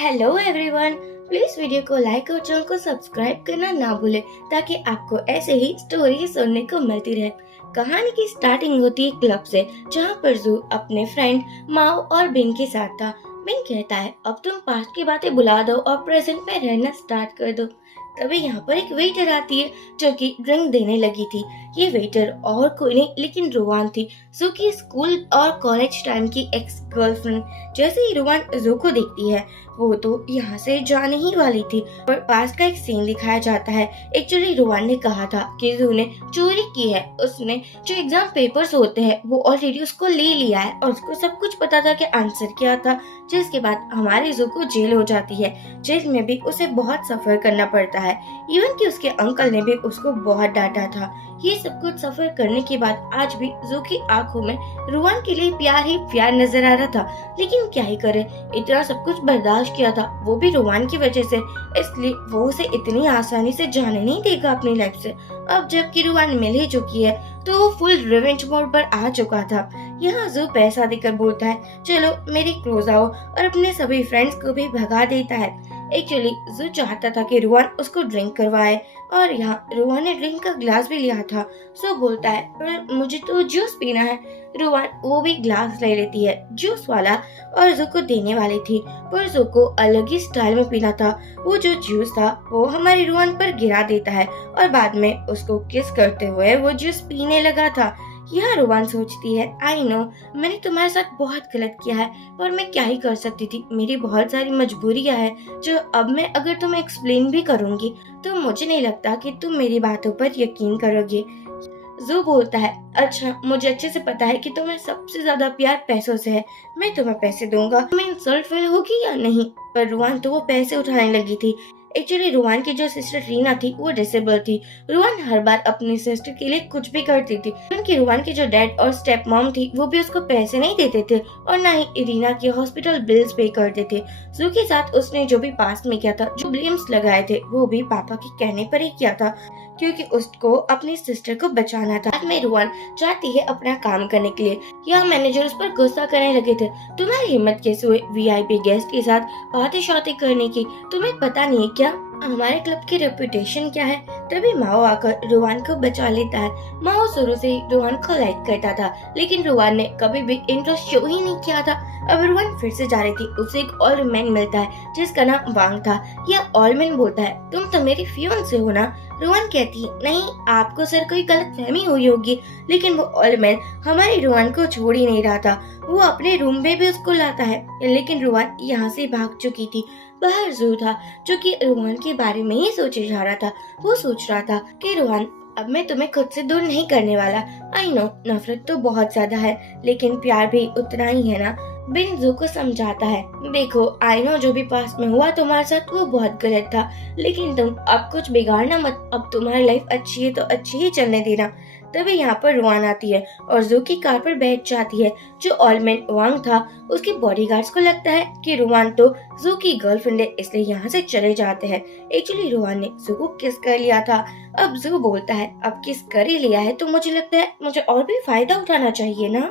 Hello everyone, please video को like और channel को सब्सक्राइब करना ना भूले ताकि आपको ऐसे ही स्टोरी सुनने को मिलती रहे। कहानी की स्टार्टिंग होती है क्लब से, जहाँ पर जू अपने फ्रेंड माओ और बिन के साथ था। बिन कहता है अब तुम पास्ट की बातें भुला दो और प्रेजेंट में रहना स्टार्ट कर दो। तभी यहाँ पर एक वेटर आती है जो कि ड्रिंक देने लगी थी। ये वेटर और कोई नहीं लेकिन रुवान थी, जू की स्कूल और कॉलेज टाइम की एक्स गर्लफ्रेंड। जैसे ही रुवान जू को देखती है वो तो यहाँ से जाने ही वाली थी, पर पास का एक सीन दिखाया जाता है। एक्चुअली रुवान ने कहा था कि जू ने चोरी की है। उसने जो एग्जाम पेपर्स होते हैं वो ऑलरेडी उसको ले लिया है और उसको सब कुछ पता था कि आंसर क्या था, जिसके बाद हमारी जू को जेल हो जाती है। जेल में भी उसे बहुत सफर करना पड़ता है, इवन कि उसके अंकल ने भी उसको बहुत डांटा था। ये सब कुछ सफर करने के बाद आज भी जू की आंखों में रुवान के लिए प्यार ही प्यार नजर आ रहा था। लेकिन क्या ही करे, इतना सब कुछ बर्दाश्त किया था, वो भी रुवान की वजह से, इसलिए वो उसे इतनी आसानी से जाने नहीं देगा अपनी लाइफ से। अब जबकि रुवान मिल ही चुकी है तो वो फुल रिवेंज मोड पर आ चुका था। यहाँ जू पैसा देकर बोलता है चलो मेरे क्लोज आओ और अपने सभी फ्रेंड्स को भी भगा देता है। एक्चुअली जू चाहता था कि रुवान उसको ड्रिंक करवाए और यहाँ रुवान ने ड्रिंक का ग्लास भी लिया था। सो बोलता है पर मुझे तो जूस पीना है। रुवान वो भी ग्लास ले लेती है जूस वाला और जू को देने वाली थी, पर जू को अलग ही स्टाइल में पीना था। वो जो जूस था वो हमारी रुवान पर गिरा देता है और बाद में उसको किस करते हुए वो जूस पीने लगा था। यह रुवान सोचती है आई नो मैंने तुम्हारे साथ बहुत गलत किया है, पर मैं क्या ही कर सकती थी। मेरी बहुत सारी मजबूरियां हैं जो अब मैं अगर तुम्हें एक्सप्लेन भी करूंगी तो मुझे नहीं लगता कि तुम मेरी बातों पर यकीन करोगे। जू बोलता है अच्छा मुझे अच्छे से पता है कि तुम्हें सबसे ज्यादा प्यार पैसों से है, मैं तुम्हें पैसे दूंगा। तुम्हें इंसल्ट फील होगी या नहीं? पर रुवान तो वो पैसे उठाने लगी थी। एक्चुअली रुवान की जो सिस्टर रीना थी वो डिसेबल थी। रुवान हर बार अपनी सिस्टर के लिए कुछ भी करती थी, क्योंकि रुवान की जो डैड और स्टेप मॉम थी वो भी उसको पैसे नहीं देते थे और ना ही रीना के हॉस्पिटल बिल्स पे करते थे। जू के साथ उसने जो भी पास्ट में किया था, जो ब्लेम्स लगाए थे, वो भी पापा के कहने पर ही किया था, क्योंकि उसको अपनी सिस्टर को बचाना था। बाद में रुवान चाहती है अपना काम करने के लिए। यह मैनेजर उस पर गुस्सा करने लगे थे, तुम्हारी हिम्मत कैसे हुई वीआईपी गेस्ट के साथ पार्टी शादी करने की, तुम्हें पता नहीं है क्या हमारे क्लब की रेपुटेशन क्या है? तभी माओ आकर रुवान को बचा लेता है। माओ शुरू से ही रुवान को लाइक करता था, लेकिन रुवान ने कभी भी इंटरेस्ट शो ही नहीं किया था। अब रुवान फिर से जा रही थी, उसे एक और मैन मिलता है जिसका नाम वांग था। यह और मैन बोलता है तुम तो मेरी फियोंसे हो ना? रुवान कहती है नहीं, आपको सर कोई गलत फहमी हुई होगी। लेकिन वो ऑल मैन हमारी रुवान को छोड़ ही नहीं रहा था, वो अपने रूम में भी उसको लाता है। लेकिन रुवान यहाँ से भाग चुकी थी। बाहर जू था जो कि रुवान के बारे में ही सोचे जा रहा था। वो सोच रहा था कि रुवान अब मैं तुम्हें खुद से दूर नहीं करने वाला। आई नो नफरत तो बहुत ज्यादा है लेकिन प्यार भी उतना ही है ना। बिन जू को समझाता है देखो आई नो जो भी पास्ट में हुआ तुम्हारे साथ वो बहुत गलत था, लेकिन तुम अब कुछ बिगाड़ना मत, अब तुम्हारी लाइफ अच्छी है तो अच्छी ही चलने देना। तभी यहाँ पर रुवान आती है और जू की कार पर बैठ जाती है। जो ऑलमैन वांग था उसके बॉडीगार्ड्स को लगता है कि रुवान तो जू की गर्लफ्रेंड है, इसलिए यहाँ से चले जाते हैं। एक्चुअली रुवान ने जू को किस कर लिया था। अब जू बोलता है अब किस कर ही लिया है तो मुझे लगता है मुझे और भी फायदा उठाना चाहिए ना।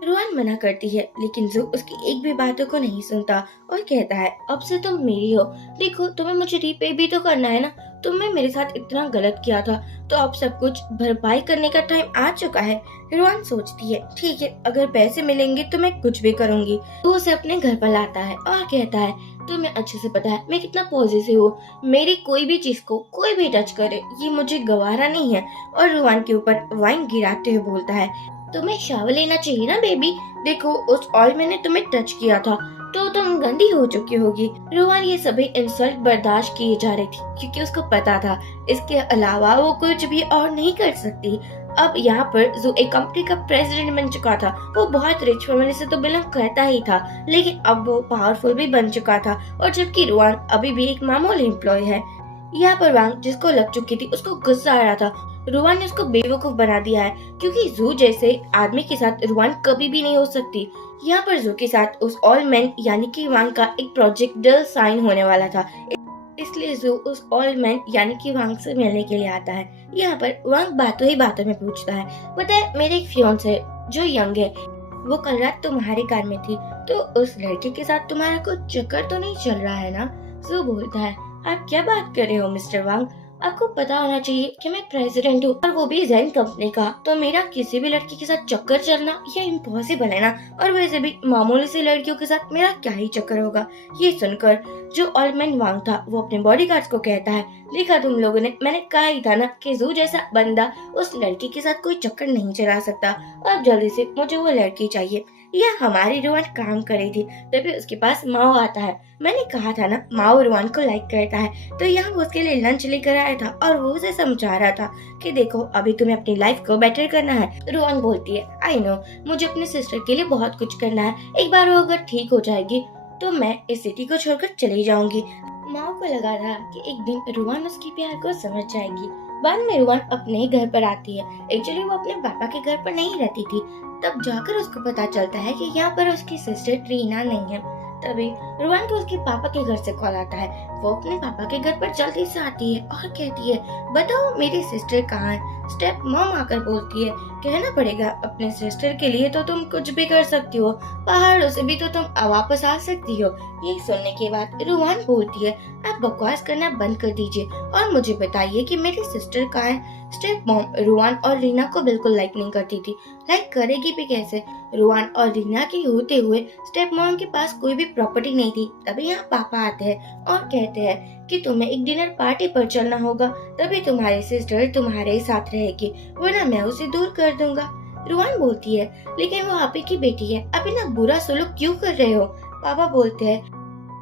रुवान मना करती है लेकिन जू उसकी एक भी बातों को नहीं सुनता और कहता है अब से तुम मेरी हो, देखो तुम्हें मुझे रीपे भी तो करना है ना, तुमने मेरे साथ इतना गलत किया था तो अब सब कुछ भरपाई करने का टाइम आ चुका है। रुवान सोचती है ठीक है अगर पैसे मिलेंगे तो मैं कुछ भी करूंगी। तो उसे अपने घर पर लाता है और कहता है तुम्हें अच्छे से पता है मैं कितना पॉजिटिव हूँ, मेरी कोई भी चीज को कोई भी टच करे ये मुझे गवारा नहीं है। और रुवान के ऊपर वाइन गिराते हुए बोलता है तुम्हें शावर लेना चाहिए ना बेबी, देखो उस ऑयल मैंने तुम्हें टच किया था तो तुम गंदी हो चुकी होगी। रुवान ये सभी इंसल्ट बर्दाश्त किए जा रही थी क्योंकि उसको पता था इसके अलावा वो कुछ भी और नहीं कर सकती। अब यहाँ पर जो एक कंपनी का प्रेसिडेंट बन चुका था, वो बहुत रिच फैमिली से तो बिलोंग करता ही था, लेकिन अब वो पावरफुल भी बन चुका था। और जबकि रुवान अभी भी एक मामूली एम्प्लॉय है। यहाँ पर वांग जिसको लग चुकी थी उसको गुस्सा आ रहा था। रुवान ने उसको बेवकूफ बना दिया है क्योंकि जू जैसे आदमी के साथ रुवान कभी भी नहीं हो सकती। यहाँ पर जू के साथ उस ऑल मैन यानी कि वांग का एक प्रोजेक्ट डील साइन होने वाला था, इसलिए जू उस ऑल मैन यानी कि वांग से मिलने के लिए आता है। यहाँ पर वांग बातों ही बातों में पूछता है पता है मेरे एक फियांसे है जो यंग है, वो कल रात तुम्हारे कार में थी, तो उस लड़के के साथ तुम्हारा कुछ चक्कर तो नहीं चल रहा है ना? जू बोलता है, आप क्या बात कर रहे हो मिस्टर वांग? आपको पता होना चाहिए कि मैं प्रेसिडेंट हूँ और वो भी जेन कंपनी का, तो मेरा किसी भी लड़की के साथ चक्कर चलना ये इम्पॉसिबल है ना। और वैसे भी मामूली सी लड़कियों के साथ मेरा क्या ही चक्कर होगा। ये सुनकर जो ऑलमैन वांग था वो अपने बॉडीगार्ड्स को कहता है, देखा तुम लोगों ने, मैंने कहा ही था ना कि जू जैसा बंदा उस लड़की के साथ कोई चक्कर नहीं चला सकता। अब जल्दी से मुझे वो लड़की चाहिए। यह हमारी रुआन काम कर रही थी, तभी उसके पास माओ आता है। मैंने कहा था ना माओ रुआन को लाइक करता है, तो यहाँ वो उसके लिए लंच लेकर आया था और वो उसे समझा रहा था कि देखो अभी तुम्हें अपनी लाइफ को बेटर करना है। रुआन बोलती है, आई नो, मुझे अपने सिस्टर के लिए बहुत कुछ करना है, एक बार वो अगर ठीक हो जाएगी तो मैं इस सिटी को छोड़कर चली जाऊंगी। माओ को लगा था कि एक दिन रुआन उसकी प्यार को समझ जाएगी। बाद में रुआन अपने घर पर आती है। एक्चुअली वो अपने पापा के घर पर नहीं रहती थी, तब जाकर उसको पता चलता है कि यहाँ पर उसकी सिस्टर ट्रीना नहीं है। तभी रुआन को उसके पापा के घर से कॉल आता है। वो अपने पापा के घर पर जल्दी से आती है और कहती है, बताओ मेरी सिस्टर कहाँ है? स्टेप मॉम आकर बोलती है, कहना पड़ेगा अपने सिस्टर के लिए तो तुम कुछ भी कर सकती हो, पहाड़ों से भी तो तुम वापस आ सकती हो। ये सुनने के बाद रुआन बोलती है, आप बकवास करना बंद कर दीजिए और मुझे बताइए कि मेरी सिस्टर कहाँ है। स्टेप मॉम रुआन और रीना को बिल्कुल लाइक नहीं करती थी। लाइक करेगी भी कैसे? रुआन और रीना के होते हुए स्टेप मॉम के पास कोई भी प्रॉपर्टी नहीं थी। तभी यहाँ पापा आते हैं और कहते हैं कि तुम्हें एक डिनर पार्टी पर चलना होगा, तभी तुम्हारी सिस्टर तुम्हारे साथ रहेगी, वरना मैं उसे दूर कर दूंगा। रुआन बोलती है, लेकिन वो आप ही की बेटी है, आप इतना बुरा सलूक क्यों कर रहे हो? पापा बोलते हैं,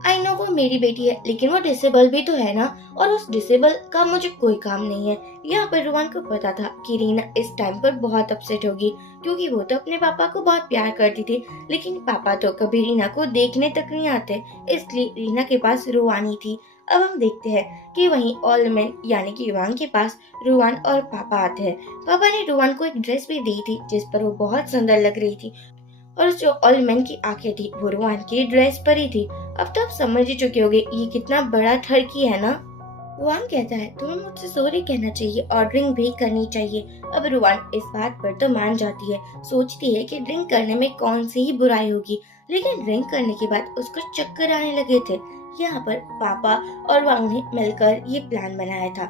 आई नो वो मेरी बेटी है, लेकिन वो डिसेबल भी तो है ना, और उस डिसेबल का मुझे कोई काम नहीं है। यहाँ पर रुआन को पता था कि रीना इस टाइम पर बहुत अपसेट होगी, क्योंकि वो तो अपने पापा को बहुत प्यार करती थी, लेकिन पापा तो कभी रीना को देखने तक नहीं आते, इसलिए रीना के पास रुआन ही थी। अब हम देखते हैं कि वहीं ऑलमैन यानी कि वांग के पास रुआन और पापा आते हैं। पापा ने रुआन को एक ड्रेस भी दी थी जिस पर वो बहुत सुंदर लग रही थी, और जो ऑलमैन की आंखें थी वो रुआन की ड्रेस पर ही थी। अब तो आप समझ ही चुके होंगे ये कितना बड़ा ठरकी है ना। रुआन कहता है, तुम्हें मुझसे सॉरी कहना चाहिए और ड्रिंक भी करनी चाहिए। अब रुआन इस बात पर तो मान जाती है, सोचती है कि ड्रिंक करने में कौन सी ही बुराई होगी, लेकिन ड्रिंक करने के बाद उसको चक्कर आने लगे थे। यहाँ पर पापा और वांग ने मिलकर ये प्लान बनाया था।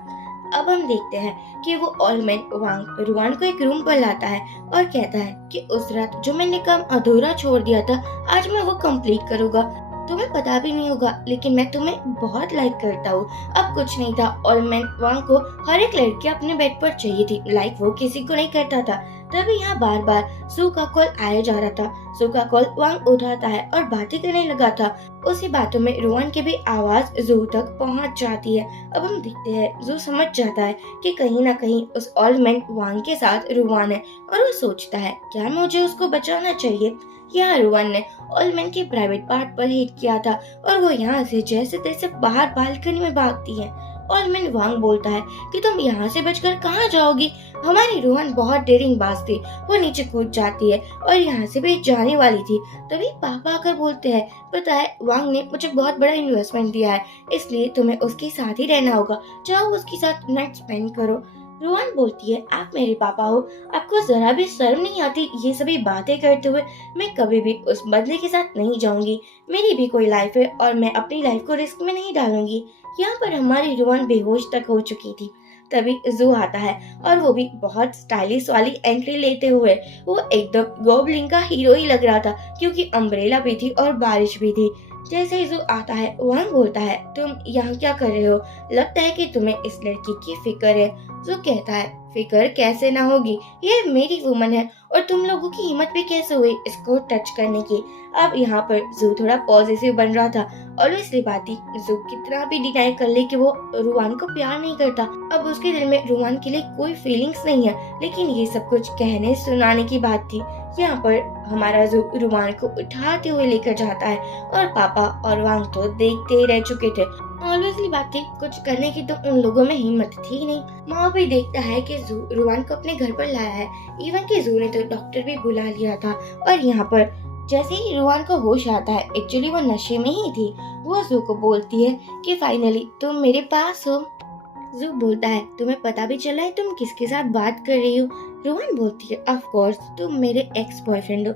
अब हम देखते हैं कि वो ऑलमैन वांग रुआन को एक रूम पर लाता है और कहता है कि उस रात जो मैंने काम अधूरा छोड़ दिया था, आज मैं वो कंप्लीट करूँगा। तुम्हें पता भी नहीं होगा, लेकिन मैं तुम्हें बहुत लाइक करता हूँ। अब कुछ नहीं था, ऑलमैन वांग को हर एक लड़की अपने बेड पर चाहिए थी, लाइक वो किसी को नहीं करता था। तभी यहाँ बार बार सू का कॉल आया जा रहा था। सू का कॉल वांग उठाता है और बातें करने लगा था। उसी बातों में रुआन की भी आवाज जू तक पहुँच जाती है। अब हम देखते हैं जू समझ जाता है कि कहीं ना कहीं उस ऑलमैन वांग के साथ रुआन है, और वो सोचता है क्या मुझे उसको बचाना चाहिए। यहाँ रुआन ने ऑलमैन के प्राइवेट पार्ट पर हिट किया था और वो यहाँ से जैसे तैसे बाहर बालकनी में भागती है। ऑलमैन वांग बोलता है कि तुम यहाँ से बचकर कहाँ जाओगी? हमारी रुआन बहुत डेयरिंग बाज थी, वो नीचे कूद जाती है और यहाँ से भी जाने वाली थी। तभी पापा आकर बोलते हैं, पता है वांग ने मुझे बहुत बड़ा इन्वेस्टमेंट दिया है, इसलिए तुम्हें उसके साथ ही रहना होगा, जाओ उसके साथ नाइट स्पेंड करो। रुआन बोलती है, आप मेरे पापा हो, आपको जरा भी शर्म नहीं आती ये सभी बातें करते हुए? मैं कभी भी उस बंदे के साथ नहीं जाऊंगी, मेरी भी कोई लाइफ है और मैं अपनी लाइफ को रिस्क में नहीं डालूंगी। यहाँ पर हमारी रुआन बेहोश तक हो चुकी थी। तभी जू आता है और वो भी बहुत स्टाइलिश वाली एंट्री लेते हुए। वो एकदम गोबलिन का हीरो ही लग रहा था, क्योंकि अम्ब्रेला भी थी और बारिश भी थी। जैसे ही जू आता है वांग बोलता है, तुम यहाँ क्या कर रहे हो? लगता है कि तुम्हें इस लड़की की फिक्र है। जू कहता है, फिक्र कैसे ना होगी, ये मेरी वुमन है और तुम लोगों की हिम्मत भी कैसे हुई इसको टच करने की। अब यहाँ पर जू थोड़ा पॉजिटिव बन रहा था और इसलिए बात थी, जू कितना भी डिनाई कर ले कि वो रुआन को प्यार नहीं करता, अब उसके दिल में रुआन के लिए कोई फीलिंग्स नहीं है, लेकिन ये सब कुछ कहने सुनाने की बात थी। यहाँ पर हमारा जू रुआन को उठाते हुए लेकर जाता है और पापा और वांग तो देखते ही रह चुके थे। ऑब्वियसली बात थी, कुछ करने की तो उन लोगों में हिम्मत थी नहीं। माँ भी देखता है कि जू रुआन को अपने घर पर लाया है, इवन कि जू ने तो डॉक्टर भी बुला लिया था। और यहाँ पर जैसे ही रुआन को होश आता है, एक्चुअली वो नशे में ही थी, वो जू को बोलती है कि फाइनली तुम मेरे पास हो। जू बोलता है, तुम्हें पता भी चला है तुम किसके साथ बात कर रही हो? रुआन बोलती है, ऑफ कोर्स तुम मेरे एक्स बॉयफ्रेंड हो।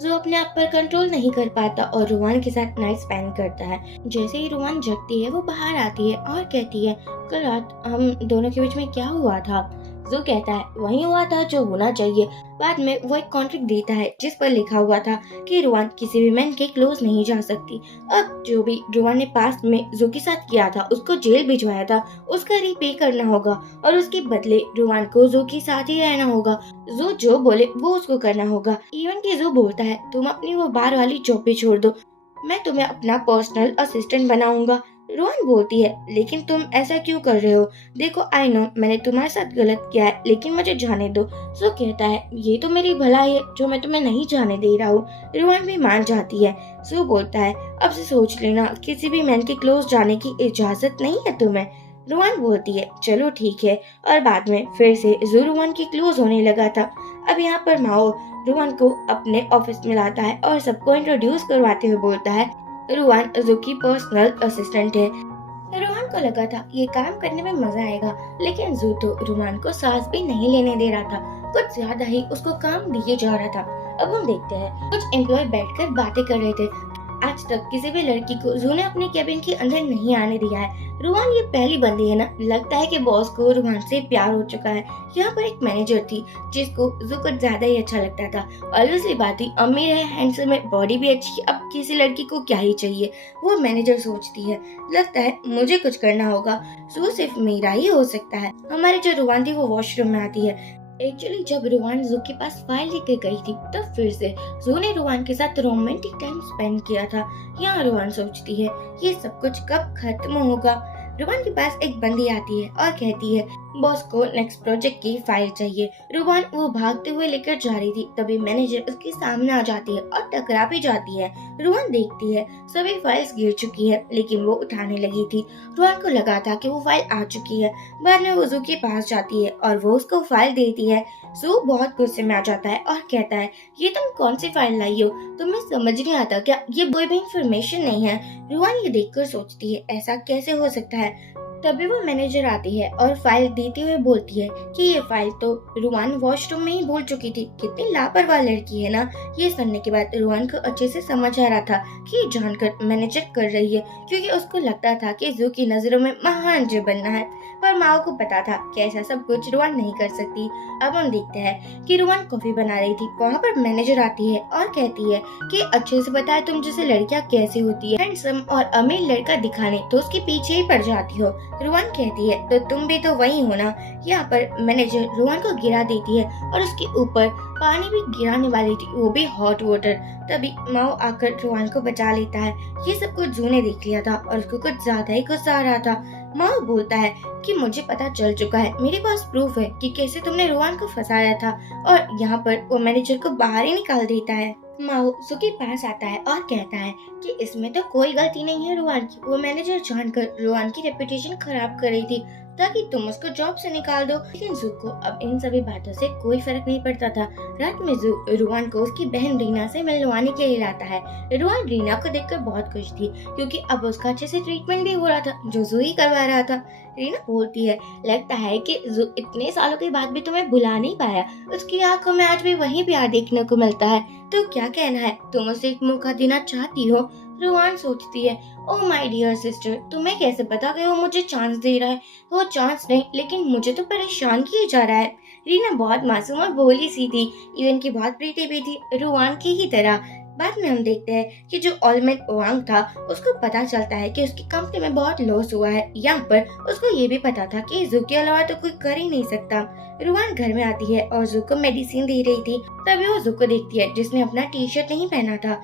जो अपने आप पर कंट्रोल नहीं कर पाता और रुआन के साथ नाइट स्पेंड करता है। जैसे ही रुआन जगती है वो बाहर आती है और कहती है, कल रात हम दोनों के बीच में क्या हुआ था? जो कहता है, वही हुआ था जो होना चाहिए। बाद में वो एक कॉन्ट्रैक्ट देता है जिस पर लिखा हुआ था कि रुआन किसी भी मैन के क्लोज नहीं जा सकती। अब जो भी रुआन ने पास्ट में जो के साथ किया था, उसको जेल भिजवाया था, उसका रीपे करना होगा और उसके बदले रुआन को जो के साथ ही रहना होगा। जो बोले वो उसको करना होगा। इवन कि जो बोलता है, तुम अपनी वो बार वाली जॉब पे छोड़ दो, मैं तुम्हें अपना पर्सनल असिस्टेंट बनाऊंगा। रोहन बोलती है, लेकिन तुम ऐसा क्यों कर रहे हो? देखो, आई नो मैंने तुम्हारे साथ गलत किया है, लेकिन मुझे जाने दो। सो कहता है, ये तो मेरी भलाई है जो मैं तुम्हें नहीं जाने दे रहा हूँ। रोहन भी मान जाती है। सो बोलता है, अब से सोच लेना, किसी भी मैन के क्लोज जाने की इजाजत नहीं है तुम्हें। रोहन बोलती है, चलो ठीक है। और बाद में फिर से जू रोहन की क्लोज होने लगा था। अब यहाँ पर माओ रोहन को अपने ऑफिस में लाता है और सबको इंट्रोड्यूस करवाते हुए बोलता है, रोहन जू की पर्सनल असिस्टेंट है। रोहन को लगा था ये काम करने में मजा आएगा, लेकिन जू तो रोहन को सांस भी नहीं लेने दे रहा था। कुछ ज्यादा ही उसको काम दिए जा रहा था। अब हम देखते हैं, कुछ एम्प्लॉय बैठकर बातें कर रहे थे। आज तक किसी भी लड़की को जू ने अपने कैबिन के अंदर नहीं आने दिया है। रोहन ये पहली बंदी है ना, लगता है कि बॉस को रोहन से प्यार हो चुका है। यहाँ पर एक मैनेजर थी जिसको जू कुछ ज्यादा ही अच्छा लगता था। ऑब्वियसली बात ही, अमीर है, हैंडसम है, बॉडी भी अच्छी, अब किसी लड़की को क्या ही चाहिए, वो मैनेजर सोचती है। लगता है मुझे कुछ करना होगा, जू सिर्फ मेरा ही हो सकता है। हमारी जो रोहन थी वो वॉशरूम में आती है। एक्चुअली जब रोहन जू के पास फाइल लेकर गई थी, तब फिर से जू ने रोहन के साथ रोमांटिक टाइम स्पेंड किया था। यहाँ रोहन सोचती है, ये सब कुछ कब खत्म होगा। रोहन के पास एक बंदी आती है और कहती है, बॉस को नेक्स्ट प्रोजेक्ट की फाइल चाहिए। रोहन वो भागते हुए लेकर जा रही थी, तभी मैनेजर उसके सामने आ जाती है और टकरा भी जाती है। रोहन देखती है सभी फाइल्स गिर चुकी है, लेकिन वो उठाने लगी थी। रोहन को लगा था कि वो फाइल आ चुकी है। बाद में वो जू के पास जाती है और वो उसको फाइल देती है। जू बहुत गुस्से में आ जाता है और कहता है, ये तुम कौन सी फाइल लाई हो? तुम्हें समझ नहीं आता क्या? ये कोई भी इंफॉर्मेशन नहीं है। रोहन ये देखकर सोचती है, ऐसा कैसे हो सकता है। तभी वो मैनेजर आती है और फाइल देते हुए बोलती है कि ये फाइल तो रोहन वॉशरूम में ही भूल चुकी थी। कितनी लापरवाह लड़की है ना। ये सुनने के बाद रोहन को अच्छे से समझ आ रहा था कि ये जानकर मैनेजर कर रही है, क्योंकि उसको लगता था कि जू की नजरों में महान जो बनना है, पर माओ को पता था कि ऐसा सब कुछ रोहन नहीं कर सकती। अब हम देखते हैं कि रोहन कॉफी बना रही थी। वहाँ पर मैनेजर आती है और कहती है कि अच्छे से बताए तुम जैसे लड़कियाँ कैसी होती है, हैंडसम और अमीर लड़का दिखाने तो उसके पीछे ही पड़ जाती हो। रोहन कहती है, तो तुम भी तो वही हो ना। यहाँ पर मैनेजर रोहन को गिरा देती है और उसके ऊपर पानी भी गिराने वाली थी, वो भी हॉट वाटर। तभी माओ आकर रोहन को बचा लेता है। ये सब कुछ जू ने देख लिया था और उसको कुछ ज्यादा ही गुस्सा आ रहा था। माओ बोलता है कि मुझे पता चल चुका है, मेरे पास प्रूफ है कि कैसे तुमने रोहन को फंसाया था। और यहाँ पर वो मैनेजर को बाहर ही निकाल देता है। माओ जू के पास आता है और कहता है कि इसमें तो कोई गलती नहीं है रोहन की। वो मैनेजर जानकर रोहन की रेपुटेशन खराब कर रही थी ताकि तुम उसको जॉब से निकाल दो। लेकिन जू को अब इन सभी बातों से कोई फर्क नहीं पड़ता था। रात में जू रोहन को उसकी बहन रीना से मिलवाने के लिए लाता है। रोहन रीना को देखकर बहुत खुश थी, क्योंकि अब उसका अच्छे से ट्रीटमेंट भी हो रहा था जो जू ही करवा रहा था। रीना बोलती है, लगता है कि जू इतने सालों के बाद भी तुम्हें भुला नहीं पाया। उसकी आंखों में आज भी वही प्यार देखने को मिलता है। तो क्या कहना है, तुम उसे एक मौका देना चाहती हो? रोहन सोचती है, ओह माय डियर सिस्टर, तुम्हें कैसे पता कि वो मुझे चांस दे रहा है? वो चांस नहीं, लेकिन मुझे तो परेशान किया जा रहा है। रीना बहुत मासूम और भोली सी थी, इवन की बहुत प्रीटी भी थी, रोहन की ही तरह। बाद में हम देखते हैं कि जो ऑलमेट वांग था, उसको पता चलता है कि उसकी कंपनी में बहुत लॉस हुआ है। यहाँ पर उसको ये भी पता था कि जू के अलावा तो कोई कर ही नहीं सकता। रोहन घर में आती है और जू को मेडिसिन दे रही थी। तभी वो जू को देखती है जिसने अपना टी शर्ट नहीं पहना था।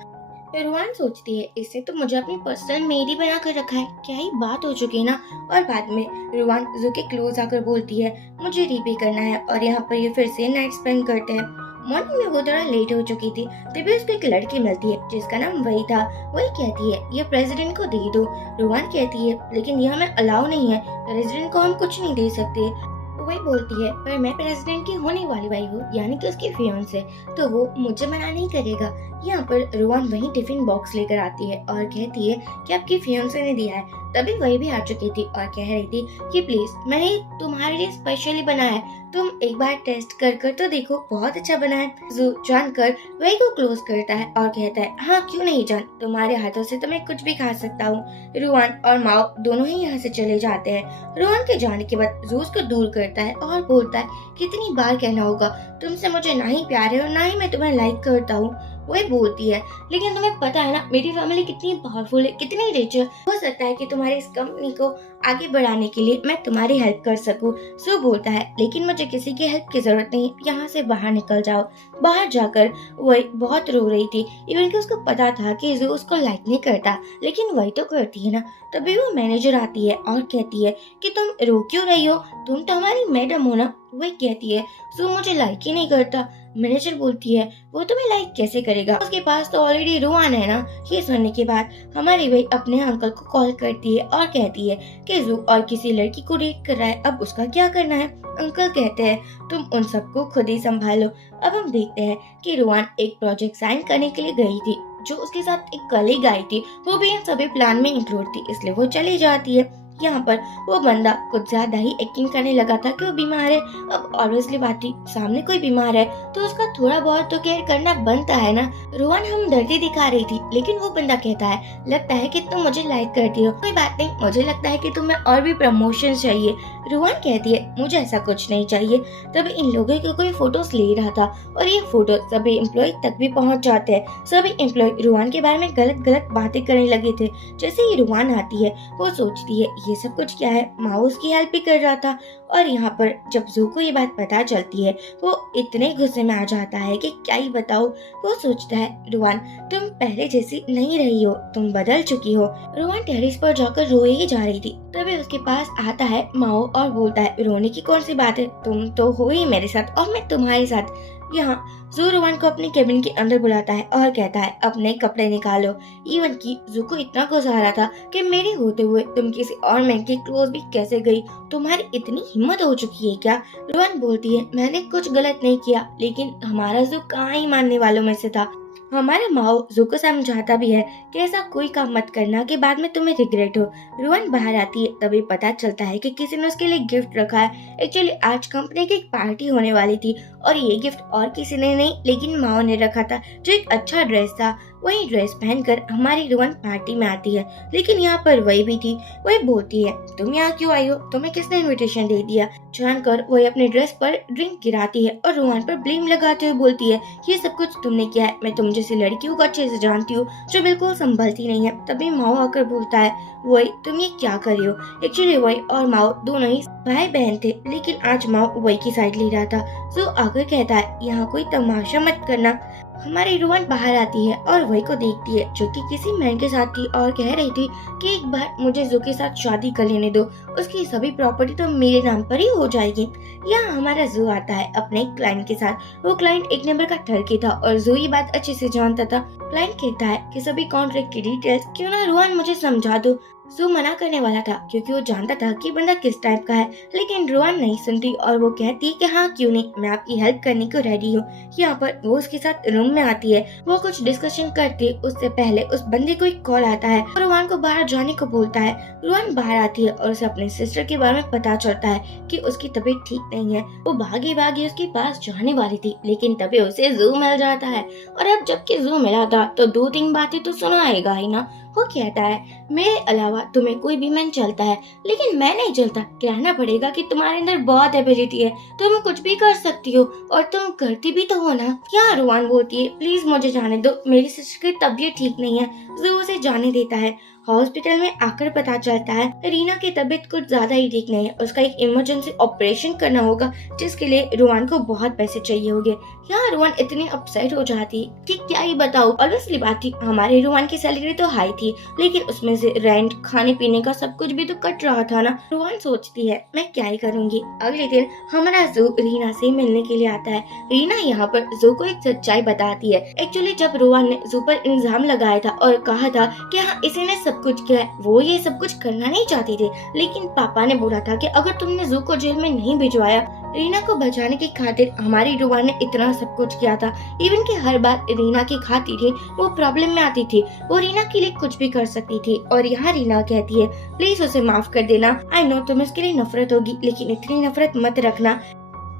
रोहन सोचती है, इससे तो मुझे अपनी पर्सनल मेड ही बना कर रखा है, क्या ही बात हो चुकी है ना। और बाद में रोहन जू के क्लोज आकर बोलती है, मुझे रीपे करना है। और यहाँ पर ये फिर से नाइट स्पेंड करते हैं। मॉर्निंग में वो थोड़ा लेट हो चुकी थी, तभी उसको एक लड़की मिलती है जिसका नाम वही था। वही कहती है, ये प्रेसिडेंट को दे दो। रोहन कहती है, लेकिन यह हमें अलाउ नहीं है, प्रेसिडेंट को हम कुछ नहीं दे सकते। वही बोलती है, पर मैं प्रेसिडेंट की होने वाली वाइफ हूँ, यानी कि उसकी फियांसे, तो वो मुझे मना नहीं करेगा। यहाँ पर रोहन वही टिफिन बॉक्स लेकर आती है और कहती है कि आपकी फियांसे ने दिया है। तभी वही भी आ चुकी थी और कह रही थी कि प्लीज मैंने तुम्हारे लिए स्पेशली बनाया है, तुम एक बार टेस्ट कर कर तो देखो, बहुत अच्छा बना है। जू जानकर वही को क्लोज करता है और कहता है हाँ क्यों नहीं जान, तुम्हारे हाथों से तो मैं कुछ भी खा सकता हूँ। रुआन और माओ दोनों ही यहाँ से चले जाते हैं। रुआन के जाने के बाद जू उसको दूर करता है और बोलता है कितनी बार कहना होगा, तुमसे मुझे ना ही प्यार है और ना ही मैं तुम्हें लाइक करता हूँ। वही बोलती है लेकिन तुम्हें पता है ना मेरी फैमिली कितनी पावरफुल है, कितनी रिच है, हो सकता है कि तुम्हारी इस कंपनी को आगे बढ़ाने के लिए मैं तुम्हारी हेल्प कर सकूं। सो बोलता है लेकिन मुझे किसी की हेल्प की जरूरत नहीं, यहाँ से बाहर निकल जाओ। बाहर जाकर वही बहुत रो रही थी, इवन कि उसको पता था कि जू उसको लाइक नहीं करता, लेकिन वही तो करती है ना। तभी वो मैनेजर आती है और कहती है कि तुम रो क्यों रही हो, तुम तो हमारी मैडम हो ना। वही कहती है जू मुझे लाइक ही नहीं करता। मैनेजर बोलती है वो तुम्हें लाइक कैसे करेगा, उसके पास तो ऑलरेडी रुआन है ना। ये सुनने के बाद हमारी वही अपने अंकल को कॉल करती है और कहती है कि जू और किसी लड़की को डेट कर रहा है, अब उसका क्या करना है। अंकल कहते हैं तुम उन सबको खुद ही संभालो। अब हम देखते हैं कि रुआन एक प्रोजेक्ट साइन करने के लिए गई थी, जो उसके साथ एक कलीग आई थी, वो भी इन सभी प्लान में इंक्लूड थी, इसलिए वो चली जाती है। यहाँ पर वो बंदा कुछ ज्यादा ही एक्टिंग करने लगा था कि वो बीमार है। अब ऑब्वियसली बात थी, सामने कोई बीमार है तो उसका थोड़ा बहुत तो केयर करना बनता है ना। रुआन हम डरती दिखा रही थी, लेकिन वो बंदा कहता है लगता है कि तुम मुझे लाइक करती हो, कोई बात नहीं, मुझे लगता है कि तुम्हें और भी प्रमोशन चाहिए। रुआन कहती है मुझे ऐसा कुछ नहीं चाहिए। तभी इन लोगों के कोई फोटोज ले रहा था और ये फोटो सभी एम्प्लॉय तक भी पहुंच जाते हैं। सभी एम्प्लॉय रुआन के बारे में गलत गलत बातें करने लगे थे। जैसे ही रुआन आती है वो सोचती है ये सब कुछ क्या है, माओ उसकी हेल्प भी कर रहा था। और यहाँ पर जब जू को ये बात पता चलती है वो इतने गुस्से में आ जाता है कि क्या ही बताओ। वो सोचता है रुआन तुम पहले जैसी नहीं रही हो, तुम बदल चुकी हो। रुआन टेरेस पर जाकर रोए ही जा रही थी, तभी उसके पास आता है माओ और बोलता है रोने की कौन सी बात है, तुम तो हो ही मेरे साथ और मैं तुम्हारे साथ। यहाँ जू रुआन को अपने केबिन के अंदर बुलाता है और कहता है अपने कपड़े निकालो। इवन की जू को इतना गुस्सा आ रहा था कि मेरे होते हुए तुम किसी और मैन के क्लोज भी कैसे गई, तुम्हारी इतनी हिम्मत हो चुकी है क्या। रुआन बोलती है मैंने कुछ गलत नहीं किया, लेकिन हमारा जू कहाँ ही मानने वालों में से था। हमारा माओ जू को समझाता भी है कि ऐसा कोई काम मत करना कि बाद में तुम्हें रिग्रेट हो। रुआन बाहर आती है, तभी पता चलता है कि किसी ने उसके लिए गिफ्ट रखा है। एक्चुअली आज कंपनी की एक पार्टी होने वाली थी और ये गिफ्ट और किसी ने नहीं लेकिन माओ ने रखा था, जो एक अच्छा ड्रेस था। वही ड्रेस पहनकर हमारी रुआन पार्टी में आती है, लेकिन यहाँ पर वही भी थी। वही बोलती है तुम यहाँ क्यों आई हो, तुम्हें किसने इनविटेशन दे दिया। जानकर वही अपने ड्रेस पर ड्रिंक गिराती है और रुआन पर ब्लेम लगाते हुए बोलती है ये सब कुछ तुमने किया है, मैं तुम जैसी लड़कियों को अच्छे से जानती हूँ जो बिल्कुल संभलती नहीं है। तभी माओ आकर बोलता है वही तुम ये क्या कर रही हो। एक्चुअली वही और माओ दोनों ही भाई बहन थे, लेकिन आज माओ वही की साइड ले रहा था। जो आकर कहता है यहाँ कोई तमाशा मत करना। हमारी रुआन बाहर आती है और वही को देखती है जो कि किसी मैन के साथ थी और कह रही थी कि एक बार मुझे जू के साथ शादी कर लेने दो, उसकी सभी प्रॉपर्टी तो मेरे नाम पर ही हो जाएगी। यहाँ हमारा जू आता है अपने क्लाइंट के साथ। वो क्लाइंट एक नंबर का ठरकी था और जू ये बात अच्छे से जानता था। क्लाइंट कहता है कि सभी कॉन्ट्रैक्ट की डिटेल्स क्यों ना रुआन मुझे समझा दो। जू मना करने वाला था क्योंकि वो जानता था कि बंदा किस टाइप का है, लेकिन रुआन नहीं सुनती और वो कहती है कि हाँ क्यों नहीं, मैं आपकी हेल्प करने को रेडी हूँ। यहाँ पर वो उसके साथ रूम में आती है, वो कुछ डिस्कशन करती है। उससे पहले उस बंदे को एक कॉल आता है और रुआन को बाहर जाने को बोलता है। रुआन बाहर आती है और उसे अपने सिस्टर के बारे में पता चलता है कि उसकी तबीयत ठीक नहीं है। वो भागी भागी उसके पास जाने वाली थी, लेकिन तभी उसे जू मिल जाता है। और अब जबकि जू मिला था तो 2-3 बातें तो सुनाएगा ही ना। वो कहता है मेरे अलावा तुम्हें कोई भी मैन चलता है, लेकिन मैं नहीं चलता। कहना पड़ेगा कि तुम्हारे अंदर बहुत एबिलिटी है, तुम कुछ भी कर सकती हो और तुम करती भी तो हो ना। क्या रुआन बोलती है प्लीज मुझे जाने दो, मेरी सिस्टर की तबीयत ठीक नहीं है। जो उसे जाने देता है। हॉस्पिटल में आकर पता चलता है रीना की तबीयत कुछ ज्यादा ही ठीक नहीं है, उसका एक इमरजेंसी ऑपरेशन करना होगा जिसके लिए रुआन को बहुत पैसे चाहिए होंगे। यहाँ रुआन इतनी अपसेट हो जाती कि क्या ही बताऊं। ऑब्वियसली बात थी हमारे रुआन की सैलरी तो हाई थी, लेकिन उसमें से रेंट खाने पीने का सब कुछ भी तो कट रहा था ना। रुआन सोचती है मैं क्या ही करूंगी। अगले दिन हमारा जू रीना से मिलने के लिए आता है। रीना यहाँ पर जू को एक सच्चाई बताती है। एक्चुअली जब रुआन ने जू पर इल्जाम लगाया था और कहा था कि हाँ इसी ने सब सब कुछ किया है। वो ये सब कुछ करना नहीं चाहती थी, लेकिन पापा ने बोला था कि अगर तुमने जू को जेल में नहीं भिजवाया, रीना को बचाने की खातिर हमारी रुआन ने इतना सब कुछ किया था। इवन कि हर बार रीना की खातिर ही वो प्रॉब्लम में आती थी। वो रीना के लिए कुछ भी कर सकती थी। और यहाँ रीना कहती है, प्लीज उसे माफ कर देना। आई नो तुम्हें उसके लिए नफरत होगी, लेकिन इतनी नफरत मत रखना।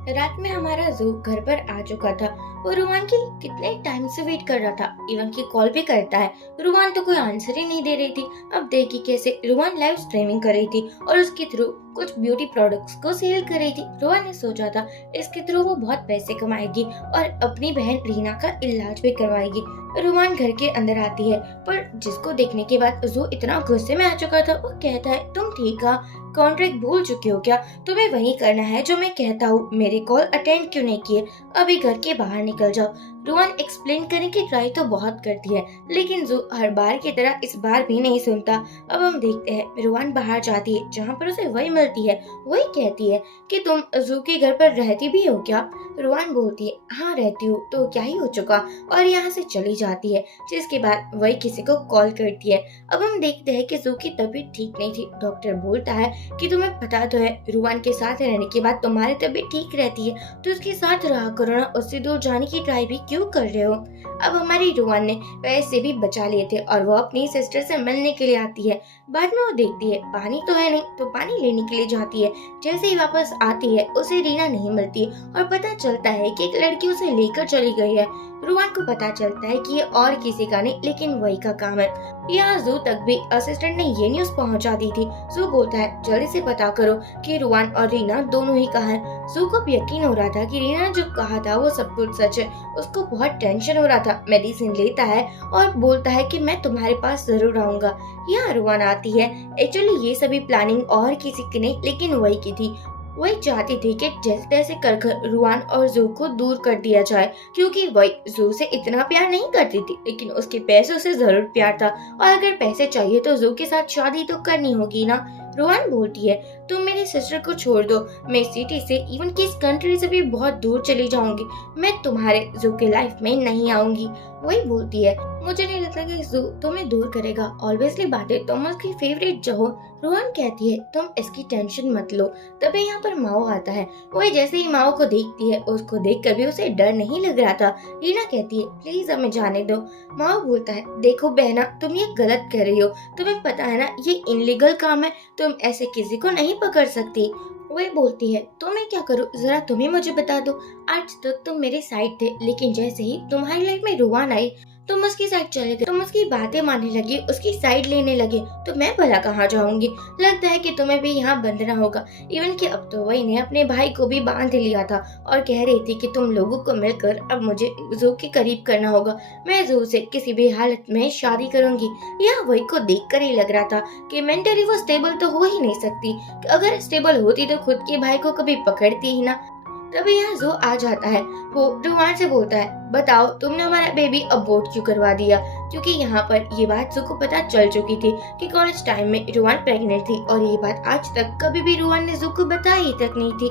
रात में हमारा जू घर पर आ चुका था। वो रुआन की कितने टाइम से वेट कर रहा था। इवन की कॉल भी करता है, रुआन तो कोई आंसर ही नहीं दे रही थी। अब देखी कैसे रुआन लाइव स्ट्रीमिंग कर रही थी और उसके थ्रू कुछ ब्यूटी प्रोडक्ट्स को सेल कर रही थी। रुआन ने सोचा था इसके थ्रू वो बहुत पैसे कमाएगी और अपनी बहन रीना का इलाज भी करवाएगी। रुआन घर के अंदर आती है, पर जिसको देखने के बाद जू इतना गुस्से में आ चुका था। वो कहता है, तुम ठीक है? कॉन्ट्रैक्ट भूल चुके हो क्या? तुम्हें वही करना है जो मैं कहता हूँ। मेरी कॉल अटेंड क्यों नहीं किए? अभी घर के बाहर निकल जाओ। रुआन एक्सप्लेन करने की ट्राई तो बहुत करती है, लेकिन जू हर बार की तरह इस बार भी नहीं सुनता। अब हम देखते हैं रुआन बाहर जाती है, जहाँ पर उसे वही मिलती है। वही कहती है कि तुम जू के घर पर रहती भी हो क्या? रुआन बोलती है, हाँ रहती हूँ, तो क्या ही हो चुका, और यहाँ से चली जाती है। जिसके बाद वही किसी को कॉल करती है। अब हम देखते हैं कि जू की तबीयत ठीक नहीं थी। डॉक्टर बोलता है कि तुम्हें पता तो है रुआन के साथ रहने के बाद तुम्हारी तबीयत ठीक रहती है, तो उसके साथ रहा करो ना, उससे दूर जाने की ट्राई भी क्यों कर रहे हो? अब हमारी रुआन ने पैसे भी बचा लिए थे और वो अपनी सिस्टर से मिलने के लिए आती है। बाद में वो देखती है पानी तो है नहीं, तो पानी लेने के लिए जाती है। जैसे ही वापस आती है उसे रीना नहीं मिलती और पता चलता है कि एक लड़की उसे लेकर चली गई है। रुआन को पता चलता है कि ये और किसी का नहीं, लेकिन वही का काम है। यहाँ जू तक भी असिस्टेंट ने ये न्यूज पहुंचा दी थी। जू बोलता है, जल्दी से पता करो कि रुआन और रीना दोनों ही कहाँ हैं। जू को यकीन हो रहा था कि रीना ने जो कहा था वो सब कुछ सच है। उसको बहुत टेंशन हो रहा था। मेडिसिन लेता है और बोलता है कि मैं तुम्हारे पास जरूर आऊंगा। यहाँ रुआन आती है। एक्चुअली ये सभी प्लानिंग और किसी की नहीं, लेकिन वही की थी। वही चाहती थी कि जैसे तैसे कर रुआन और जू को दूर कर दिया जाए, क्योंकि वही जू से इतना प्यार नहीं करती थी, लेकिन उसके पैसों से जरूर प्यार था। और अगर पैसे चाहिए तो जू के साथ शादी तो करनी होगी ना। रुआन बोलती है, तुम मेरी सिस्टर को छोड़ दो, मैं सिटी से इवन कि इस कंट्री से भी बहुत दूर चली जाऊंगी। मैं तुम्हारे जू के लाइफ में नहीं आऊंगी। वही बोलती है, मुझे नहीं लगता कि जू तुम्हें दूर करेगा। ऑब्वियसली बात है, तुम उसकी फेवरेट जो हो। रुआन कहती है, तुम इसकी टेंशन मत लो। तभी यहाँ पर माओ आता है। वही जैसे ही माओ को देखती है, उसको देखकर भी उसे डर नहीं लग रहा था। रीना कहती है, प्लीज हमें जाने दो। माओ बोलता है, देखो बहना, तुम ये गलत कर रही हो। तुम्हें पता है ना ये इनलीगल काम है, तुम ऐसे किसी को नहीं पकड़ सकती। वही बोलती है, तो मैं क्या करूँ, जरा तुम ही मुझे बता दो। आज तक तुम मेरे साइड थे, लेकिन जैसे ही तुम्हारी लाइफ में रुआन आई, तुम उसकी साइड चले गए, तुम उसकी बातें मानने लगी, उसकी साइड लेने लगे, तो मैं भला कहाँ जाऊंगी? लगता है कि तुम्हें भी यहाँ बंधना होगा। इवन कि अब तो वही ने अपने भाई को भी बांध लिया था और कह रही थी कि तुम लोगों को मिलकर अब मुझे जू के करीब करना होगा। मैं जू से किसी भी हालत में शादी करूंगी। यहाँ वही को देख कर ही लग रहा था कि मेंटली वो स्टेबल तो हो ही नहीं सकती। अगर स्टेबल होती तो खुद के भाई को कभी पकड़ती ही ना। तभी यहाँ जू आ जाता है। वो रुआन से बोलता है, बताओ तुमने हमारा बेबी अबॉर्ट क्यों करवा दिया? क्योंकि यहाँ पर ये बात जू को पता चल चुकी थी कि कॉलेज टाइम में रुआन प्रेग्नेंट थी, और ये बात आज तक कभी भी रुआन ने जू को बताई तक नहीं थी।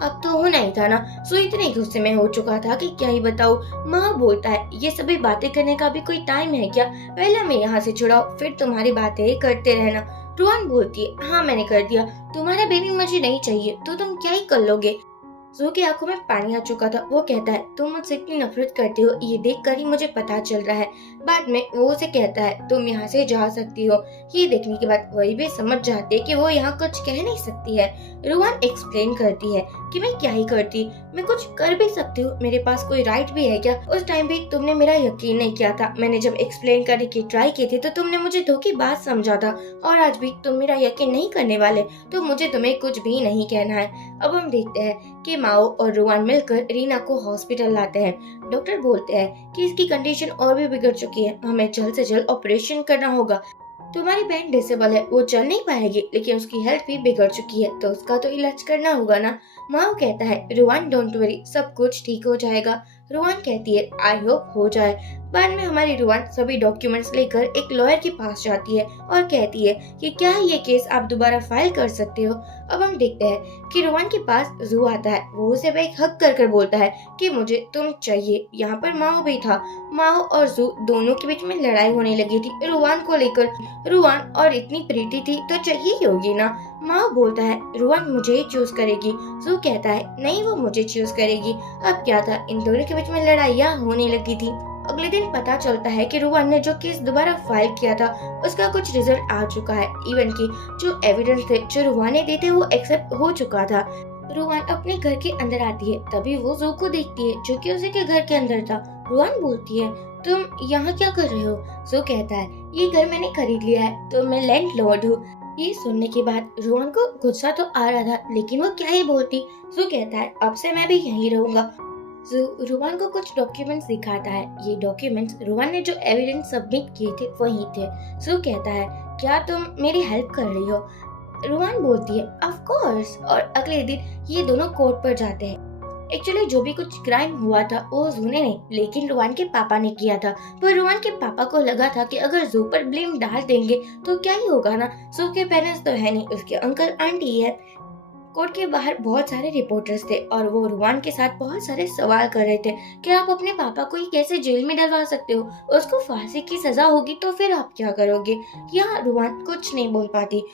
अब तो होना ही था ना। सो इतने गुस्से में हो चुका था कि क्या ही बताऊं। माँ बोलता है, ये सभी बातें करने का भी कोई टाइम है क्या? पहले हमें यहाँ से छुड़ाओ, फिर तुम्हारी बातें करते रहना। रुआन बोलती है, हाँ मैंने कर दिया। तुम्हारा बेबी मुझे नहीं चाहिए तो तुम क्या ही कर लोगे? जू की आंखों में पानी आ चुका था। वो कहता है, तुम मुझसे इतनी नफरत करते हो, ये देखकर ही मुझे पता चल रहा है। बाद में वो उसे कहता है, तुम यहाँ से जा सकती हो। ये देखने के बाद वही भी समझ जाती है कि वो यहाँ कुछ कह नहीं सकती है। रुआन एक्सप्लेन करती है कि मैं क्या ही करती, मैं कुछ कर भी सकती हूँ, मेरे पास कोई राइट भी है क्या? उस टाइम भी तुमने मेरा यकीन नहीं किया था। मैंने जब एक्सप्लेन करने की ट्राई की थी तो तुमने मुझे धोखेबाज समझा था, और आज भी तुम मेरा यकीन नहीं करने वाले, तो मुझे तुम्हें कुछ भी नहीं कहना है। अब हम देखते हैं कि माओ और रुआन मिलकर रीना को हॉस्पिटल लाते हैं। डॉक्टर बोलते हैं कि इसकी कंडीशन और भी बिगड़ चुकी है, हमें जल्द से जल्द ऑपरेशन करना होगा। तुम्हारी बहन डिसेबल है, वो चल नहीं पाएगी, लेकिन उसकी हेल्थ भी बिगड़ चुकी है, तो उसका तो इलाज करना होगा ना। माओ कहता है, रुआन डोंट वरी, सब कुछ ठीक हो जाएगा। रुआन कहती है, आई होप हो जाए। बाद में हमारी रुआन सभी डॉक्यूमेंट्स लेकर एक लॉयर के पास जाती है और कहती है कि क्या ये केस आप दोबारा फाइल कर सकते हो। अब हम देखते हैं कि रुआन के पास जू आता है। वो उसे एक हक कर बोलता है कि मुझे तुम चाहिए। यहाँ पर माओ भी था। माओ और जू दोनों के बीच में लड़ाई होने लगी थी रुआन को लेकर। रुआन और इतनी प्रीति थी तो चाहिए ही होगी ना। माओ बोलता है रुआन मुझे ही चूज करेगी। जू कहता है नहीं, वो मुझे चूज करेगी। अब क्या था, इन दोनों के बीच में लड़ाइयाँ होने लगी थी। अगले दिन पता चलता है कि रुआन ने जो केस दोबारा फाइल किया था उसका कुछ रिजल्ट आ चुका है। इवन की जो एविडेंस थे जो रुआन ने दिए थे वो एक्सेप्ट हो चुका था। रुआन अपने घर के अंदर आती है, तभी वो जू को देखती है जो कि उसी के घर के अंदर था। रुआन बोलती है तुम यहाँ क्या कर रहे हो? जू कहता है ये घर मैंने खरीद लिया है तो मैं लैंडलॉर्ड हूँ। ये सुनने के बाद रुआन को गुस्सा तो आ रहा था लेकिन वो क्या ही बोलती। जू कहता है अब से मैं भी यहीं रहूंगा। रुआन को कुछ डॉक्यूमेंट्स दिखाता है। ये डॉक्यूमेंट्स रुआन ने जो एविडेंस सबमिट किए थे वही थे। सू कहता है क्या तुम मेरी हेल्प कर रही हो? रुआन बोलती है ऑफ कोर्स। और अगले दिन ये दोनों कोर्ट पर जाते हैं। एक्चुअली जो भी कुछ क्राइम हुआ था वो जू ने नहीं लेकिन रुआन के पापा ने किया था। पर रुआन के पापा को लगा था कि अगर जू पर ब्लेम डाल देंगे तो क्या ही होगा ना। जू के पेरेंट्स तो है नहीं, उसके अंकल आंटी है। कोर्ट के बाहर बहुत सारे रिपोर्टर्स थे और वो रुआन के साथ बहुत सारे सवाल कर रहे थे कि आप अपने पापा को ही कैसे जेल में डलवा सकते हो, उसको फांसी की सजा होगी तो फिर आप क्या करोगे। यहाँ रुआन कुछ नहीं बोल पाती।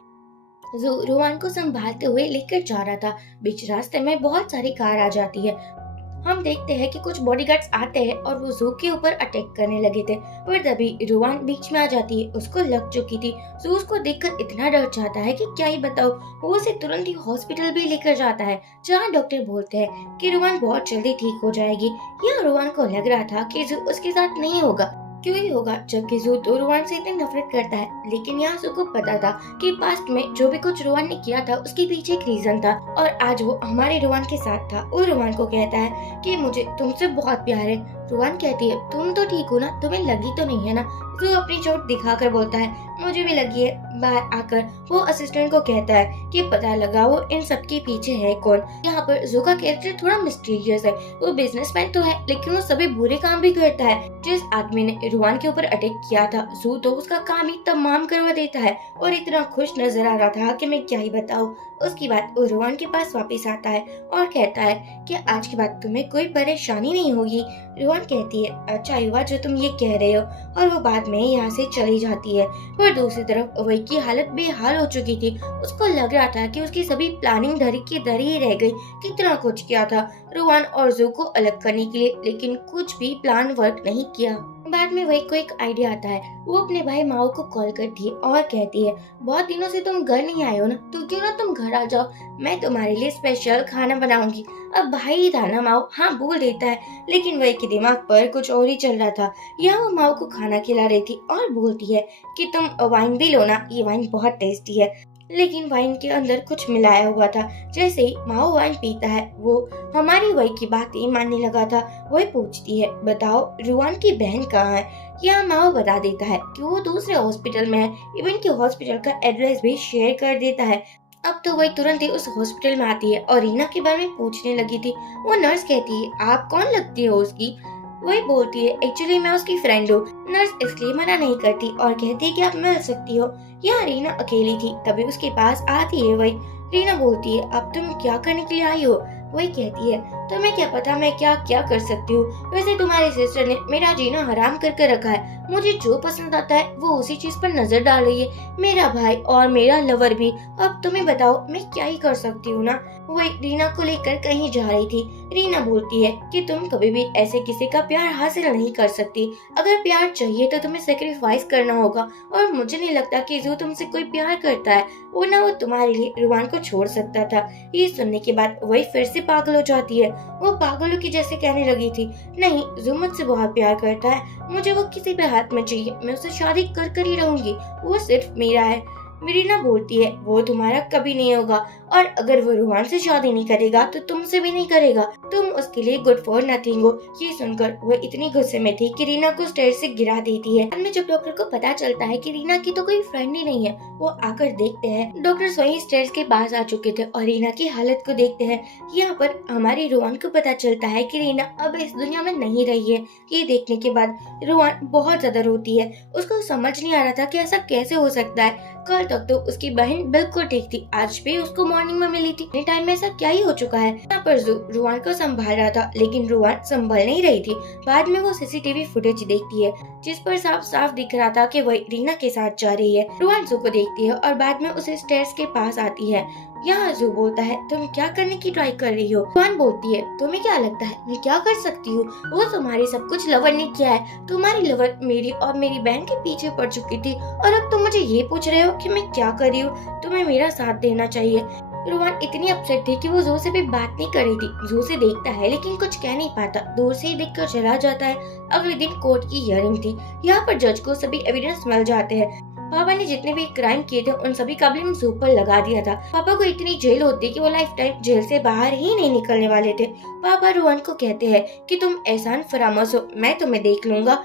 रुआन को संभालते हुए लेकर जा रहा था। बीच रास्ते में बहुत सारी कार आ जाती है। हम देखते हैं कि कुछ बॉडीगार्ड्स आते हैं और वो जू के ऊपर अटैक करने लगे थे। पर तभी रुआन बीच में आ जाती है। उसको लग चुकी थी। जू उसको देखकर इतना डर जाता है कि क्या ही बताओ। वो उसे तुरंत ही हॉस्पिटल भी लेकर जाता है जहाँ डॉक्टर बोलते हैं कि रुआन बहुत जल्दी ठीक हो जाएगी। यह रुआन को लग रहा था कि जू उसके साथ नहीं होगा। क्यों ही होगा जबकि जू तो रुआन से इतनी नफरत करता है। लेकिन यहाँ जू को पता था कि पास्ट में जो भी कुछ रुआन ने किया था उसके पीछे एक रीजन था और आज वो हमारे रुआन के साथ था। वो रुआन को कहता है कि मुझे तुमसे बहुत प्यार है। रुआन कहती है तुम तो ठीक हो ना, तुम्हें लगी तो नहीं है ना। जू अपनी चोट दिखाकर बोलता है मुझे भी लगी है। बाहर आकर वो असिस्टेंट को कहता है कि पता लगा वो इन सब के पीछे है कौन। यहाँ पर जू का कैरेक्टर थोड़ा मिस्टीरियस है। वो बिजनेसमैन तो है लेकिन वो सभी बुरे काम भी करता है। जिस आदमी ने रुआन के ऊपर अटैक किया था जू तो उसका काम ही तमाम करवा देता है और इतना खुश नजर आ रहा था कि मैं क्या ही बताऊं। उसके बाद वो रुआन के पास वापस आता है और कहता है कि आज के बाद तुम्हें कोई परेशानी नहीं होगी। रुआन कहती है अच्छा हुआ जो तुम ये कह रहे हो और वो बाद में यहाँ से चली जाती है। पर दूसरी तरफ वही की हालत बेहाल हो चुकी थी। उसको लग रहा था कि उसकी सभी प्लानिंग धरी की धरी ही रह गई। कितना कुछ किया था रुआन और जू को अलग करने के लिए लेकिन कुछ भी प्लान वर्क नहीं किया। बाद में वही को एक आइडिया आता है। वो अपने भाई माओ को कॉल करती है और कहती है बहुत दिनों से तुम घर नहीं आए हो ना, तो क्यों ना तुम घर आ जाओ, मैं तुम्हारे लिए स्पेशल खाना बनाऊंगी। अब भाई था ना माओ हाँ बोल देता है लेकिन वही के दिमाग पर कुछ और ही चल रहा था। यहाँ वो माओ को खाना खिला रही थी और बोलती है कि तुम वाइन भी लो ना, ये वाइन बहुत टेस्टी है। लेकिन वाइन के अंदर कुछ मिलाया हुआ था। जैसे ही माओ वाइन पीता है वो हमारी वही की बातें मानने लगा था। वही पूछती है बताओ रुआन की बहन कहाँ है। यहाँ माओ बता देता है कि वो दूसरे हॉस्पिटल में है। इवन की हॉस्पिटल का एड्रेस भी शेयर कर देता है। अब तो वही तुरंत ही उस हॉस्पिटल में आती है और रीना के बारे में पूछने लगी थी। वो नर्स कहती है आप कौन लगती हो उसकी। वही बोलती है एक्चुअली मैं उसकी फ्रेंड हूँ। नर्स इसलिए मना नहीं करती और कहती है कि आप मिल सकती हो। यहाँ रीना अकेली थी तभी उसके पास आती है वही। रीना बोलती है अब तुम क्या करने के लिए आई हो। वही कहती है तुम्हें क्या पता मैं क्या क्या कर सकती हूँ। वैसे तुम्हारी सिस्टर ने मेरा जीना हराम करके रखा है। मुझे जो पसंद आता है वो उसी चीज पर नजर डाल रही है। मेरा भाई और मेरा लवर भी। अब तुम्हें बताओ मैं क्या ही कर सकती हूँ ना। वही रीना को लेकर कहीं जा रही थी। रीना बोलती है कि तुम कभी भी ऐसे किसी का प्यार हासिल नहीं कर सकती। अगर प्यार चाहिए तो तुम्हें सेक्रीफाइस करना होगा और मुझे नहीं लगता कि जू तुमसे कोई प्यार करता है वरना वो तुम्हारे लिए रुआन को छोड़ सकता था। ये सुनने के बाद वही फिर से पागल हो जाती है। वो पागलों की जैसे कहने लगी थी नहीं जू मुझसे बहुत प्यार करता है, मुझे वो किसी पे हाथ में चाहिए, मैं उससे शादी कर कर ही रहूंगी, वो सिर्फ मेरा है। रीना बोलती है वो तुम्हारा कभी नहीं होगा, और अगर वो रोहन से शादी नहीं करेगा तो तुमसे भी नहीं करेगा, तुम उसके लिए गुड फॉर नथिंग हो। ये सुनकर वो इतनी गुस्से में थी कि रीना को स्टेयर से गिरा देती है। बाद में जब डॉक्टर को पता चलता है कि रीना की तो कोई फ्रेंड ही नहीं है, वो आकर देखते हैं डॉक्टर स्वयं स्टेयर्स के पास आ चुके थे और रीना की हालत को देखते हैं। यहाँ पर हमारे रोहन को पता चलता है कि रीना अब इस दुनिया में नहीं रही है। ये देखने के बाद रोहन बहुत ज्यादा रोती है। उसको समझ नहीं आ रहा था कि ऐसा कैसे हो सकता है। कल तक तो उसकी बहन बिल्कुल ठीक थी, आज भी उसको मॉर्निंग में मिली थी। इतने टाइम में ऐसा क्या ही हो चुका है। यहाँ पर रोहन को संभाल रहा था, लेकिन रोहन संभल नहीं रही थी। बाद में वो सीसीटीवी फुटेज देखती है जिस पर साफ साफ दिख रहा था कि वह रीना के साथ जा रही है। रोहन जू को देखती है और बाद में उसे स्टेयर्स के पास आती है। यहाँ जू बोलता है तुम क्या करने की ट्राई कर रही हो। रोहन बोलती है तुम्हें क्या लगता है मैं क्या कर सकती हूँ, वो तुम्हारी सब कुछ लवर ने किया है। तुम्हारी लवर मेरी और मेरी बहन के पीछे पड़ चुकी थी और अब तुम मुझे ये पूछ रहे हो कि मैं क्या कर रही हूँ। तुम्हें मेरा साथ देना चाहिए। रोहन इतनी अपसेट थी कि वो जू से भी बात नहीं कर रही थी। जू से देखता है लेकिन कुछ कह नहीं पाता, दूर से ही देखकर चला जाता है। अगले दिन कोर्ट की हियरिंग थी। यहाँ पर जज को सभी एविडेंस मिल जाते हैं। पापा ने जितने भी क्राइम किए थे उन सभी का ब्लेम जू पर लगा दिया था। पापा को इतनी जेल होती कि वो लाइफ टाइम जेल से बाहर ही नहीं निकलने वाले थे। पापा रोहन को कहते हैं कि तुम एहसान फरामोश हो, मैं तुम्हें देख लूंगा।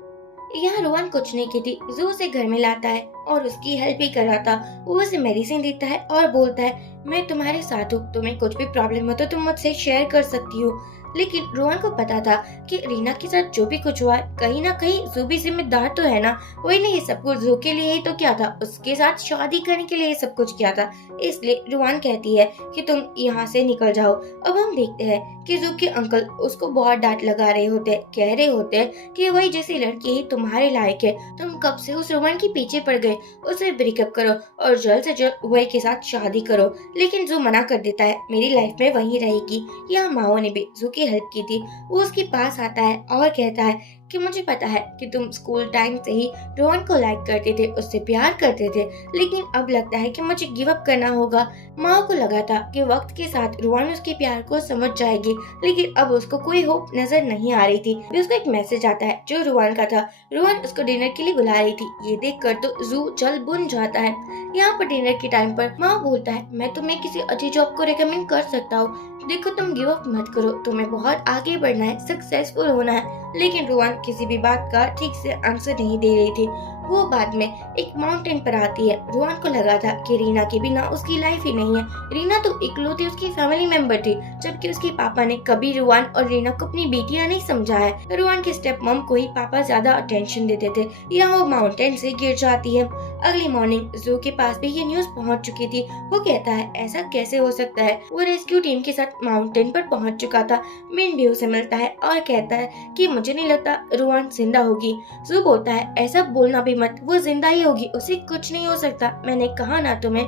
यहाँ रोहन कुछ नहीं की थी, जू उसे घर में लाता है और उसकी हेल्प भी कर रहा था। वो उसे मेडिसिन देता है और बोलता है मैं तुम्हारे साथ हूँ, तुम्हें कुछ भी प्रॉब्लम हो तो तुम मुझसे शेयर कर सकती हो। लेकिन रोहन को पता था कि रीना के साथ जो भी कुछ हुआ है कहीं ना कहीं जू भी जिम्मेदार तो है ना। वही ने ये सब कुछ जू के लिए ही तो किया था, उसके साथ शादी करने के लिए ये सब कुछ किया था। इसलिए रोहन कहती है कि तुम यहाँ से निकल जाओ। अब हम देखते हैं कि जू के अंकल उसको बहुत डांट लगा रहे होते, कह रहे होते कि वही जैसी लड़की ही तुम्हारे लायक है। तुम कब से उस रोहन के पीछे पड़ गए, उसे ब्रेकअप करो और जल्द से जल्द वही के साथ शादी करो। लेकिन जू मना कर देता है, मेरी लाइफ में वही रहेगी। यहाँ माओ ने भी जू हेल्प की थी। वो उसके पास आता है और कहता है कि मुझे पता है कि तुम स्कूल टाइम से ही रोहन को लाइक करते थे, उससे प्यार करते थे, लेकिन अब लगता है कि मुझे गिव अप करना होगा। माँ को लगा था कि वक्त के साथ रोहन उसके प्यार को समझ जाएगी, लेकिन अब उसको कोई होप नजर नहीं आ रही थी। उसको एक मैसेज आता है जो रोहन का था। रोहन उसको डिनर के लिए बुला रही थी। ये देखकर तो जू जल बुन जाता है। यहाँ पर डिनर के टाइम पर माँ बोलता है मैं तुम्हें किसी अच्छी जॉब को रिकमेंड कर सकता हूँ, देखो तुम गिव अप मत करो, तुम्हें बहुत आगे बढ़ना है, सक्सेसफुल होना है। लेकिन रोहन किसी भी बात का ठीक से आंसर नहीं दे रही थी। वो बाद में एक माउंटेन पर आती है। रोहन को लगा था कि रीना के बिना उसकी लाइफ ही नहीं है। रीना तो इकलौती उसकी फैमिली मेंबर थी, जबकि उसके पापा ने कभी रोहन और रीना को अपनी बेटियां नहीं समझा है। रोहन के स्टेप मॉम को ही पापा ज्यादा अटेंशन देते थे। यहाँ वो माउंटेन से गिर जाती है। अगली मॉर्निंग जू के पास भी ये न्यूज पहुंच चुकी थी। वो कहता है ऐसा कैसे हो सकता है। वो रेस्क्यू टीम के साथ माउंटेन पर पहुंच चुका था। मेन व्यू से मिलता है और कहता है कि मुझे नहीं लगता रोहन जिंदा होगी। जू बोलता है ऐसा बोलना भी मत, वो जिंदा ही होगी, उसे कुछ नहीं हो सकता, मैंने कहा ना तुम्हें।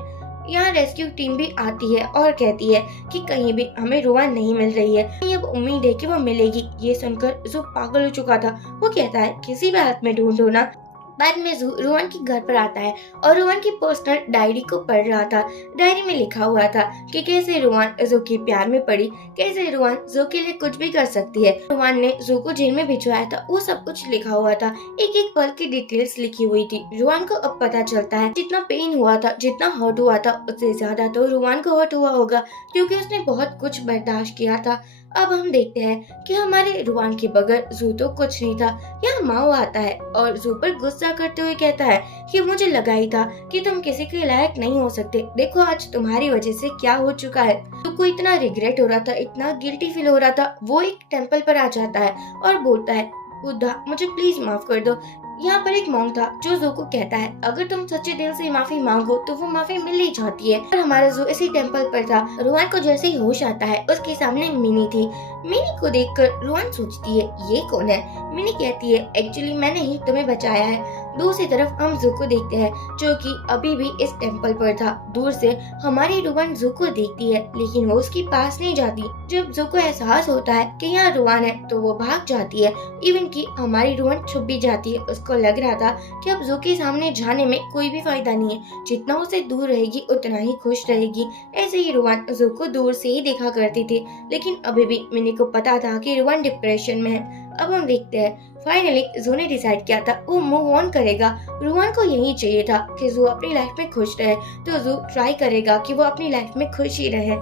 यहाँ रेस्क्यू टीम भी आती है और कहती है कि कहीं भी हमें रोहन नहीं मिल रही है, अब उम्मीद है कि वो मिलेगी। ये सुनकर जू पागल हो चुका था। वो कहता है किसी भी हालत में ढूंढो ना। बाद में जू रोहन के घर पर आता है और रोहन की पर्सनल डायरी को पढ़ रहा था। डायरी में लिखा हुआ था कि कैसे रोहन जू के प्यार में पड़ी, कैसे रोहन जू के लिए कुछ भी कर सकती है। रोहन ने जू को जेल में भिजवाया था, वो सब कुछ लिखा हुआ था, एक एक पल की डिटेल्स लिखी हुई थी। रोहन को अब पता चलता है जितना पेन हुआ था, जितना हर्ट हुआ था, उससे ज्यादा तो रोहन को हर्ट हुआ होगा, क्योंकि उसने बहुत कुछ बर्दाश्त किया था। अब हम देखते हैं कि हमारे रोहन के बगैर जू तो कुछ नहीं था। यहाँ माओ आता है और जू पर गुस्सा करते हुए कहता है कि मुझे लगा ही था कि तुम किसी के लायक नहीं हो सकते, देखो आज तुम्हारी वजह से क्या हो चुका है। जू को इतना रिग्रेट हो रहा था, इतना गिल्टी फील हो रहा था। वो एक टेम्पल पर आ जाता है और बोलता है बुद्धा मुझे प्लीज माफ कर दो। यहाँ पर एक मॉन्क था जो जू को कहता है अगर तुम सच्चे दिल से माफी मांगो तो वो माफी मिल ही जाती है। और हमारा जू इसी टेम्पल पर था। रोहन को जैसे ही होश आता है उसके सामने मिनी थी। मिनी को देखकर रोहन सोचती है ये कौन है। मिनी कहती है एक्चुअली मैंने ही तुम्हें बचाया है। दूसरी तरफ हम जू को देखते हैं जो कि अभी भी इस टेम्पल पर था। दूर से हमारी रोहन जू को देखती है लेकिन वो उसके पास नहीं जाती। जब जू को एहसास होता है कि यहाँ रोहन है तो वो भाग जाती है। इवन कि हमारी रोहन छुप भी जाती है। उसको लग रहा था कि अब जू के सामने जाने में कोई भी फायदा नहीं है, जितना उसे दूर रहेगी उतना ही खुश रहेगी। ऐसे ही रोहन जू को दूर से ही देखा करती थी, लेकिन अभी भी मिनी को पता था कि रोहन डिप्रेशन में है। अब हम देखते हैं फाइनली जू ने डिसाइड किया था वो मूव ऑन करेगा। रुआन को यही चाहिए था कि जू अपनी लाइफ में खुश रहे, तो जू ट्राई करेगा कि वो अपनी लाइफ में खुश ही रहे।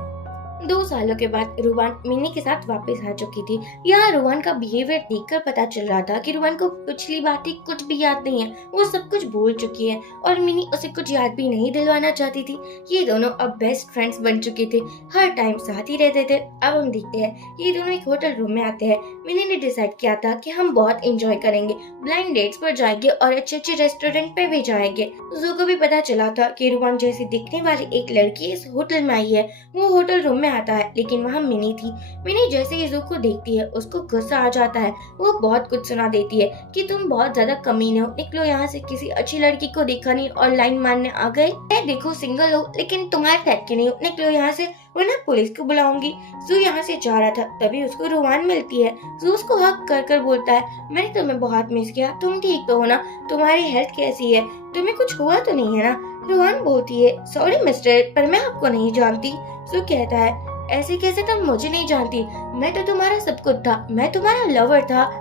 2 सालों के बाद रुवान मिनी के साथ वापस आ चुकी थी। यहाँ रुवान का बिहेवियर देखकर पता चल रहा था कि रुवान को पिछली बातें कुछ भी याद नहीं है, वो सब कुछ भूल चुकी है और मिनी उसे कुछ याद भी नहीं दिलवाना चाहती थी। ये दोनों अब बेस्ट फ्रेंड्स बन चुके थे, हर टाइम साथ ही रहते थे। अब हम देखते हैं ये दोनों एक होटल रूम में आते हैं। मिनी ने डिसाइड किया था कि हम बहुत एंजॉय करेंगे, ब्लाइंड डेट्स पर जाएंगे और अच्छे रेस्टोरेंट पे भी जाएंगे। जू को भी पता चला था कि रुवान जैसी दिखने वाली एक लड़की इस होटल में आई है। वो होटल रूम में आता है, लेकिन वहाँ मिनी थी। मिनी जैसे ही जू को देखती है उसको गुस्सा आ जाता है। वो बहुत कुछ सुना देती है कि तुम बहुत ज्यादा कमीने हो, निकलो यहाँ से, किसी अच्छी लड़की को देखा नहीं और लाइन मारने आ गए। देखो सिंगल हो लेकिन तुम्हारे टाइप की नहीं हो, निकलो यहाँ से वरना पुलिस को बुलाऊंगी। जू यहाँ से जा रहा था, तभी उसको रुवान मिलती है। जू उसको हक कर कर बोलता है, मैंने तुम्हें बहुत मिस किया, तुम ठीक तो हो ना, तुम्हारी हेल्थ कैसी है, तुम्हें कुछ हुआ तो नहीं है ना। रुवान बोलती है, सॉरी मिस्टर, पर मैं आपको नहीं जानती। जू कहता है, ऐसे कैसे तुम मुझे नहीं जानती, मैं तो तुम्हारा सब कुछ था, मैं तुम्हारा लवर था।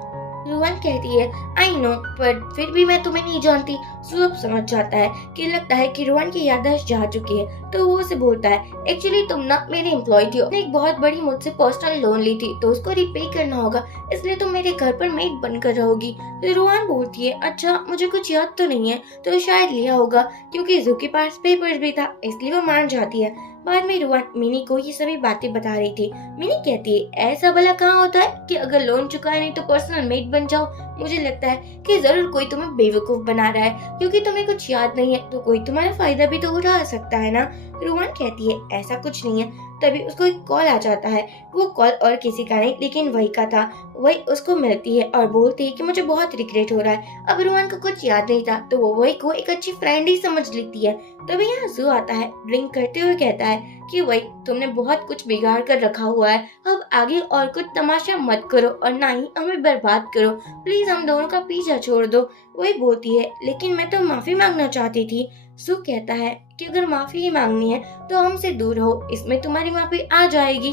रुवान कहती है, आई नो, पर फिर भी मैं तुम्हें नहीं जानती। जू अब समझ जाता है कि लगता है कि रुवान की याददाश्त जा चुकी है, तो वो उसे बोलता है, एक्चुअली तुम ना मेरे एम्प्लॉय थी, एक बहुत बड़ी मुझसे पर्सनल लोन ली थी, तो उसको रिपे करना होगा, इसलिए तुम मेरे घर पर मेड बनकर रहोगी। तो रुवान बोलती है, अच्छा मुझे कुछ याद तो नहीं है, तो शायद लिया होगा, क्योंकि जू के पास पेपर्स भी था, इसलिए वो मान जाती है। बाद में रुवान मिनी को ये सभी बातें बता रही थी। मिनी कहती है, ऐसा भला कहाँ होता है कि अगर लोन चुकाए नहीं तो पर्सनल मेड बन जाओ। मुझे लगता है कि जरूर कोई तुम्हें बेवकूफ बना रहा है, क्योंकि तुम्हें कुछ याद नहीं है, तो कोई तुम्हारा फायदा भी तो उठा सकता है ना। रुवान कहती है, ऐसा कुछ नहीं है। तभी उसको एक कॉल आ जाता है। वो कॉल और किसी का नहीं लेकिन वही का था। वही उसको मिलती है और बोलती है कि मुझे बहुत रिग्रेट हो रहा है। अब रुवान को कुछ याद नहीं था, तो वो वही को एक अच्छी फ्रेंड ही समझ लेती है। तभी यहाँ जू आता है, ड्रिंक करते हुए कहता है कि वही तुमने बहुत कुछ बिगाड़ कर रखा हुआ है, अब आगे और कुछ तमाशा मत करो और ना ही हमें बर्बाद करो, प्लीज हम दोनों का पीछा छोड़ दो। वही बोलती है, लेकिन मैं तो माफी मांगना चाहती थी। जू कहता है कि अगर माफी ही मांगनी है तो हमसे दूर हो, इसमें तुम्हारी माफी आ जाएगी।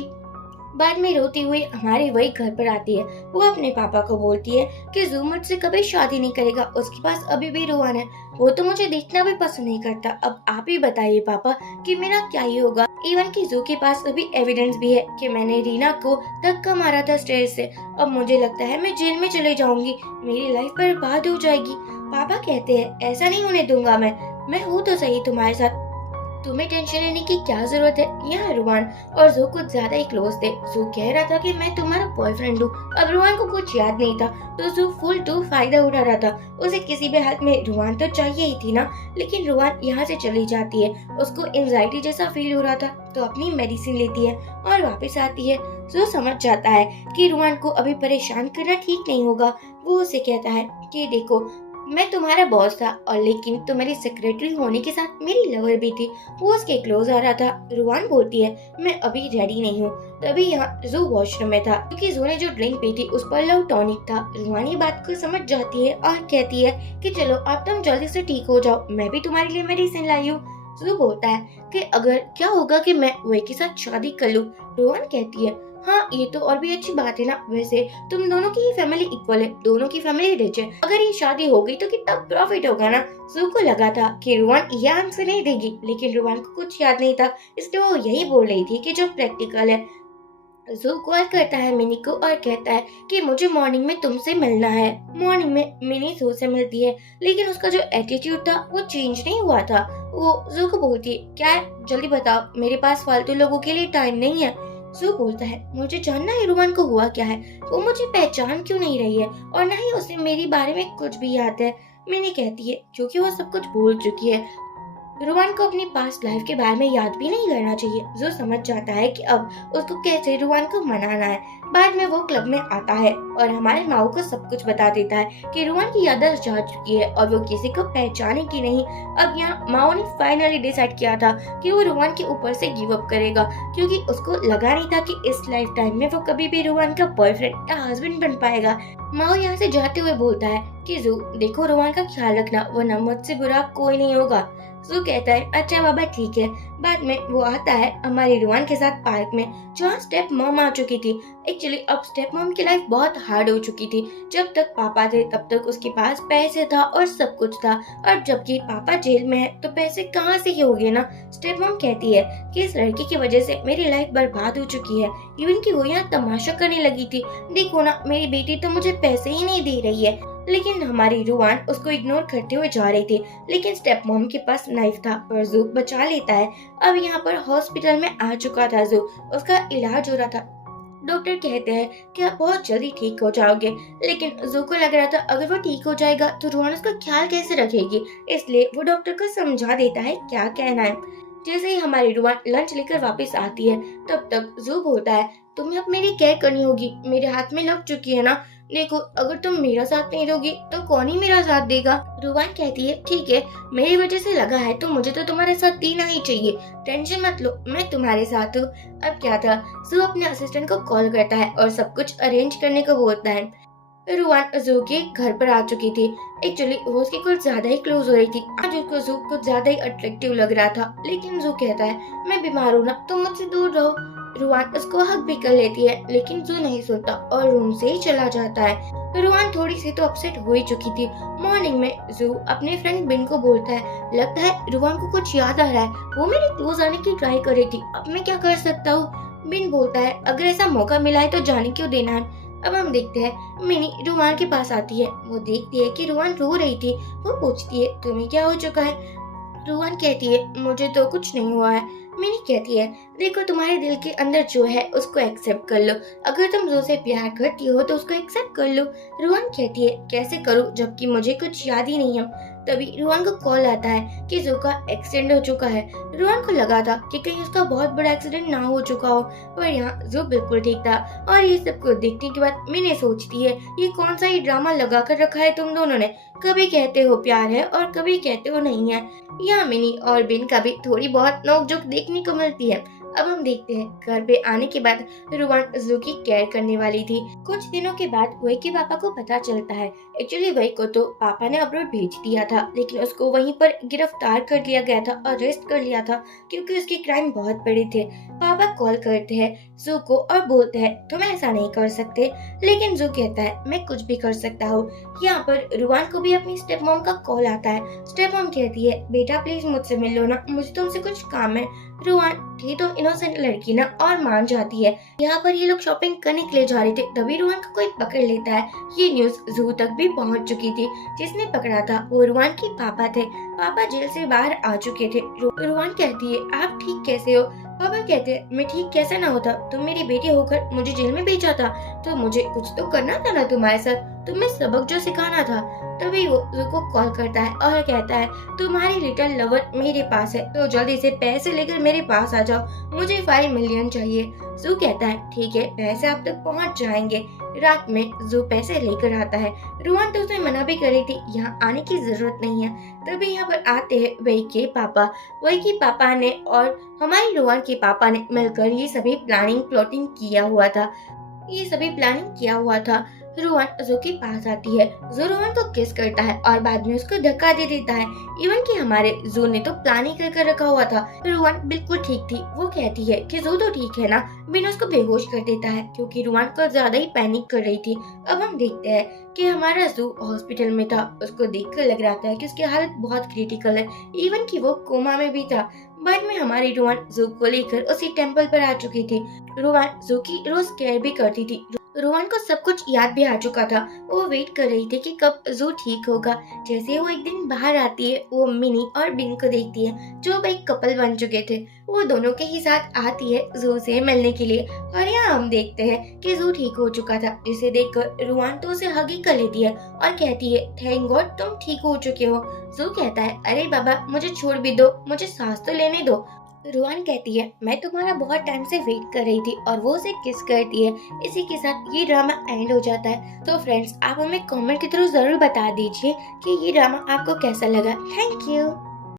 बाद में रोती हुई हमारी वही घर पर आती है। वो अपने पापा को बोलती है कि जू मुझसे कभी शादी नहीं करेगा, उसके पास अभी भी रुवान है, वो तो मुझे देखना भी पसंद नहीं करता। अब आप ही बताइए पापा कि मेरा क्या ही होगा। इवन कि जू के पास अभी एविडेंस भी है कि मैंने रीना को धक्का मारा था स्टेयर से। अब मुझे लगता है मैं जेल में चले जाऊंगी, मेरी लाइफ बर्बाद हो जाएगी। पापा कहते हैं, ऐसा नहीं होने दूंगा मैं हूँ तो सही तुम्हारे साथ, तुम्हें टेंशन लेने की क्या जरूरत है। यहाँ रुवान और जू कुछ ज्यादा ही क्लोज थे। जू कह रहा था कि मैं तुम्हारा बॉयफ्रेंड हूँ। अब रुवान को कुछ याद नहीं था, तो जू फुल टू फायदा उठा रहा था। उसे किसी भी हालत में रुवान तो चाहिए ही थी ना। लेकिन रुवान यहाँ से चली जाती है, उसको एंजाइटी जैसा फील हो रहा था, तो अपनी मेडिसिन लेती है और वापस आती है। जू समझ जाता है कि रुवान को अभी परेशान करना ठीक नहीं होगा। वो उसे कहता है कि देखो, मैं तुम्हारा बॉस था और लेकिन तुम्हारी सेक्रेटरी होने के साथ मेरी लवर भी थी। वो उसके क्लोज आ रहा था। रुवान बोलती है, मैं अभी रेडी नहीं हूँ। तभी यहाँ जू वॉशरूम में था, क्योंकि जू ने जो ड्रिंक पी थी उस पर लव टॉनिक था। रुवान ये बात को समझ जाती है और कहती है कि चलो अब तुम जल्दी से ठीक हो जाओ, मैं भी तुम्हारे लिए मेडिसिन लाई हूँ। जू बोलता है कि अगर क्या होगा कि मैं वही के साथ शादी कर लूँ। रुवान कहती है, हाँ ये तो और भी अच्छी बात है ना, वैसे तुम दोनों की फैमिली इक्वल है, दोनों की फैमिली रिच है, अगर ये शादी हो गई तो कितना प्रॉफिट होगा ना। जू को लगा था कि रुवान ये आंसर नहीं देगी, लेकिन रुवान को कुछ याद नहीं था, इसलिए वो यही बोल रही थी कि जो प्रैक्टिकल है। जू कॉल करता है मिनी को और कहता है कि मुझे मॉर्निंग में तुमसे मिलना है। मॉर्निंग में मिनी जू से मिलती है, लेकिन उसका जो एटीट्यूड था वो चेंज नहीं हुआ था। वो जू को बोलती है, क्या है जल्दी बताओ, मेरे पास फालतू लोगों के लिए टाइम नहीं है। जू बोलता है, मुझे जानना है रुवान को हुआ क्या है, वो मुझे पहचान क्यों नहीं रही है और न ही उसे मेरे बारे में कुछ भी याद है। मिनी कहती है, क्योंकि वो सब कुछ भूल चुकी है, रुवान को अपनी पास्ट लाइफ के बारे में याद भी नहीं करना चाहिए। जो समझ जाता है कि अब उसको कैसे रुवान को मनाना है। बाद में वो क्लब में आता है और हमारे माओ को सब कुछ बता देता है कि रुवान की याददाश्त जा चुकी है और वो किसी को पहचाने की नहीं। अब यहाँ माओ ने फाइनली डिसाइड किया था कि वो रुवान के ऊपर से गिव अप करेगा, क्योंकि उसको लगा नहीं था कि इस लाइफ टाइम में वो कभी भी रुवान का बॉयफ्रेंड या हस्बैंड बन पाएगा। माओ यहाँ से जाते हुए बोलता है कि जू देखो, रुवान का ख्याल रखना, वरना मुझसे बुरा कोई नहीं होगा। जू कहता है अच्छा बाबा ठीक है। बाद में वो आता है हमारी रुआन के साथ पार्क में, जहाँ स्टेप मॉम आ चुकी थी। एक्चुअली अब स्टेप मॉम की लाइफ बहुत हार्ड हो चुकी थी। जब तक पापा थे तब तक उसके पास पैसे था और सब कुछ था, और जबकि पापा जेल में है तो पैसे कहाँ से ही होंगे ना। स्टेप मॉम कहती है कि इस लड़की की वजह से मेरी लाइफ बर्बाद हो चुकी है, इवन कि वो यहाँ तमाशा करने लगी थी। देखो ना मेरी बेटी तो मुझे पैसे ही नहीं दे रही है। लेकिन हमारी रुआन उसको इग्नोर करते हुए जा रही थी, लेकिन स्टेप मॉम के पास नाइफ था पर जू बचा लेता है। अब यहाँ पर हॉस्पिटल में आ चुका था जू, उसका इलाज हो रहा था। डॉक्टर कहते हैं कि आप बहुत जल्दी ठीक हो जाओगे, लेकिन जू को लग रहा था अगर वो ठीक हो जाएगा तो रुआन उसका ख्याल कैसे रखेगी, इसलिए वो डॉक्टर को समझा देता है क्या कहना है। जैसे ही हमारी रुआन लंच लेकर वापस आती है तब तक जू बोलता है तुम्हें अब मेरी केयर करनी होगी, मेरे हाथ में लग चुकी है ना। देखो अगर तुम मेरा साथ नहीं दोगी तो कौन ही मेरा साथ देगा। रुआन कहती है ठीक है, मेरी वजह से लगा है तो मुझे तो तुम्हारे साथ देना ही चाहिए, टेंशन मत लो, मैं तुम्हारे साथ हूँ। अब क्या था, जू अपने असिस्टेंट को कॉल करता है और सब कुछ अरेंज करने को बोलता है। रुआन जू के घर पर आ चुकी थी। एक्चुअली वो उसके कुछ ज्यादा ही क्लोज हो रही थी। आज उसको जू कुछ ज्यादा ही अट्रैक्टिव लग रहा था, लेकिन जू कहता है मैं बीमार हूँ ना, तुम मुझसे दूर रहो। रुआन उसको हक भी कर लेती है, लेकिन जू नहीं सुनता और रूम से ही चला जाता है। रुआन थोड़ी सी तो अपसेट हो ही चुकी थी। मॉर्निंग में जू अपने फ्रेंड बिन को बोलता है लगता है रुआन को कुछ याद आ रहा है, वो मेरे क्लोज आने की ट्राई कर रही थी, अब मैं क्या कर सकता हूँ। बिन बोलता है अगर ऐसा मौका मिला है तो जाने क्यों देना है। अब हम देखते हैं मिनी रुआन के पास आती है। वो देखती है कि रुआन रो रही थी। वो पूछती है तुम्हें क्या हो चुका है। रुआन कहती है मुझे तो कुछ नहीं हुआ है। मिनी कहती है देखो तुम्हारे दिल के अंदर जो है उसको एक्सेप्ट कर लो, अगर तुम जो से प्यार करती हो तो उसको एक्सेप्ट कर लो। रुआन कहती है कैसे करूँ जबकि मुझे कुछ याद ही नहीं है। तभी रुआन को कॉल आता है कि जू का एक्सीडेंट हो चुका है। रुआन को लगा था कि कहीं उसका बहुत बड़ा एक्सीडेंट ना हो चुका हो, पर यहाँ जू बिल्कुल ठीक था। और ये सब कुछ देखने के बाद मैंने सोचती है ये कौन सा ही ड्रामा लगा कर रखा है तुम दोनों ने, कभी कहते हो प्यार है और कभी कहते हो नहीं है। यहाँ मिनी और बिन का भी थोड़ी बहुत नोकझोंक देखने को मिलती है। अब हम देखते हैं घर पे आने के बाद रुआन जू की केयर करने वाली थी। कुछ दिनों के बाद वही के पापा को पता चलता है। एक्चुअली वही को तो पापा ने अब्रॉड भेज दिया था, लेकिन उसको वहीं पर गिरफ्तार कर लिया गया था, अरेस्ट कर लिया था, क्योंकि उसके क्राइम बहुत बड़े थे। पापा कॉल करते हैं जू को और बोलते हैं तुम ऐसा नहीं कर सकते, लेकिन जू कहता है मैं कुछ भी कर सकता हूँ। यहाँ पर रुआन को भी अपनी स्टेप मॉम का कॉल आता है। स्टेप मॉम कहती है बेटा प्लीज मुझसे मिल लो ना, मुझे तुमसे कुछ काम है। रुआन थी तो इनोसेंट लड़की ना और मान जाती है। यहाँ पर ये लोग शॉपिंग करने के लिए जा रहे थे, तभी रुआन को कोई पकड़ लेता है। ये न्यूज जू तक भी पहुँच चुकी थी। जिसने पकड़ा था वो रुआन के पापा थे। पापा जेल से बाहर आ चुके थे। रुआन कहती है आप ठीक कैसे हो। पापा कहते हैं मैं ठीक कैसे ना होता, तुम मेरी बेटी होकर मुझे जेल में भेजा था तो मुझे कुछ तो करना था ना तुम्हारे साथ, तुम्हें सबक जो सिखाना था। तभी वो जू को कॉल करता है और कहता है तुम्हारी लिटिल लवर मेरे पास है तो जल्दी से पैसे लेकर मेरे पास आ जाओ, मुझे 5 मिलियन चाहिए। जू कहता है ठीक है पैसे आप तक पहुंच जाएंगे। रात में जू पैसे लेकर आता है। रुआन तो उसे मना भी कर रही थी यहाँ आने की जरूरत नहीं है। तभी यहाँ पर आते हैं वही के पापा। वही के पापा ने और हमारी रुआन के पापा ने मिलकर ये सभी प्लानिंग किया हुआ था। रुआन जू के पास आती है। जू रुआन को किस करता है और बाद में उसको धक्का दे देता है। इवन कि हमारे जू ने तो प्लानिंग कर रखा हुआ था। रुआन बिल्कुल ठीक थी। वो कहती है कि जू तो ठीक है ना, बिना उसको बेहोश कर देता है क्योंकि रुआन को ज्यादा ही पैनिक कर रही थी। अब हम देखते हैं कि हमारा जू हॉस्पिटल में था। उसको देखकर लग रहा था कि उसकी हालत बहुत क्रिटिकल है, इवन कि वो कोमा में भी था। बाद में हमारी रुआन जू को लेकर उसी टेम्पल पर आ चुकी थी। रुआन जू की रोज केयर भी करती थी। रुआन को सब कुछ याद भी आ चुका था। वो वेट कर रही थी कि कब जू ठीक होगा। जैसे वो एक दिन बाहर आती है वो मिनी और बिन को देखती है जो एक कपल बन चुके थे। वो दोनों के ही साथ आती है जू से मिलने के लिए और यहाँ हम देखते हैं कि जू ठीक हो चुका था, जिसे देखकर रुआन तो उसे हग ही कर लेती है और कहती है थैंक गॉड तुम ठीक हो चुके हो। जू कहता है अरे बाबा मुझे छोड़ भी दो, मुझे सांस तो लेने दो। रुआन कहती है मैं तुम्हारा बहुत टाइम से वेट कर रही थी और वो उसे किस करती है। इसी के साथ ये ड्रामा एंड हो जाता है। तो फ्रेंड्स आप हमें कमेंट के थ्रू जरूर बता दीजिए कि ये ड्रामा आपको कैसा लगा। Thank you.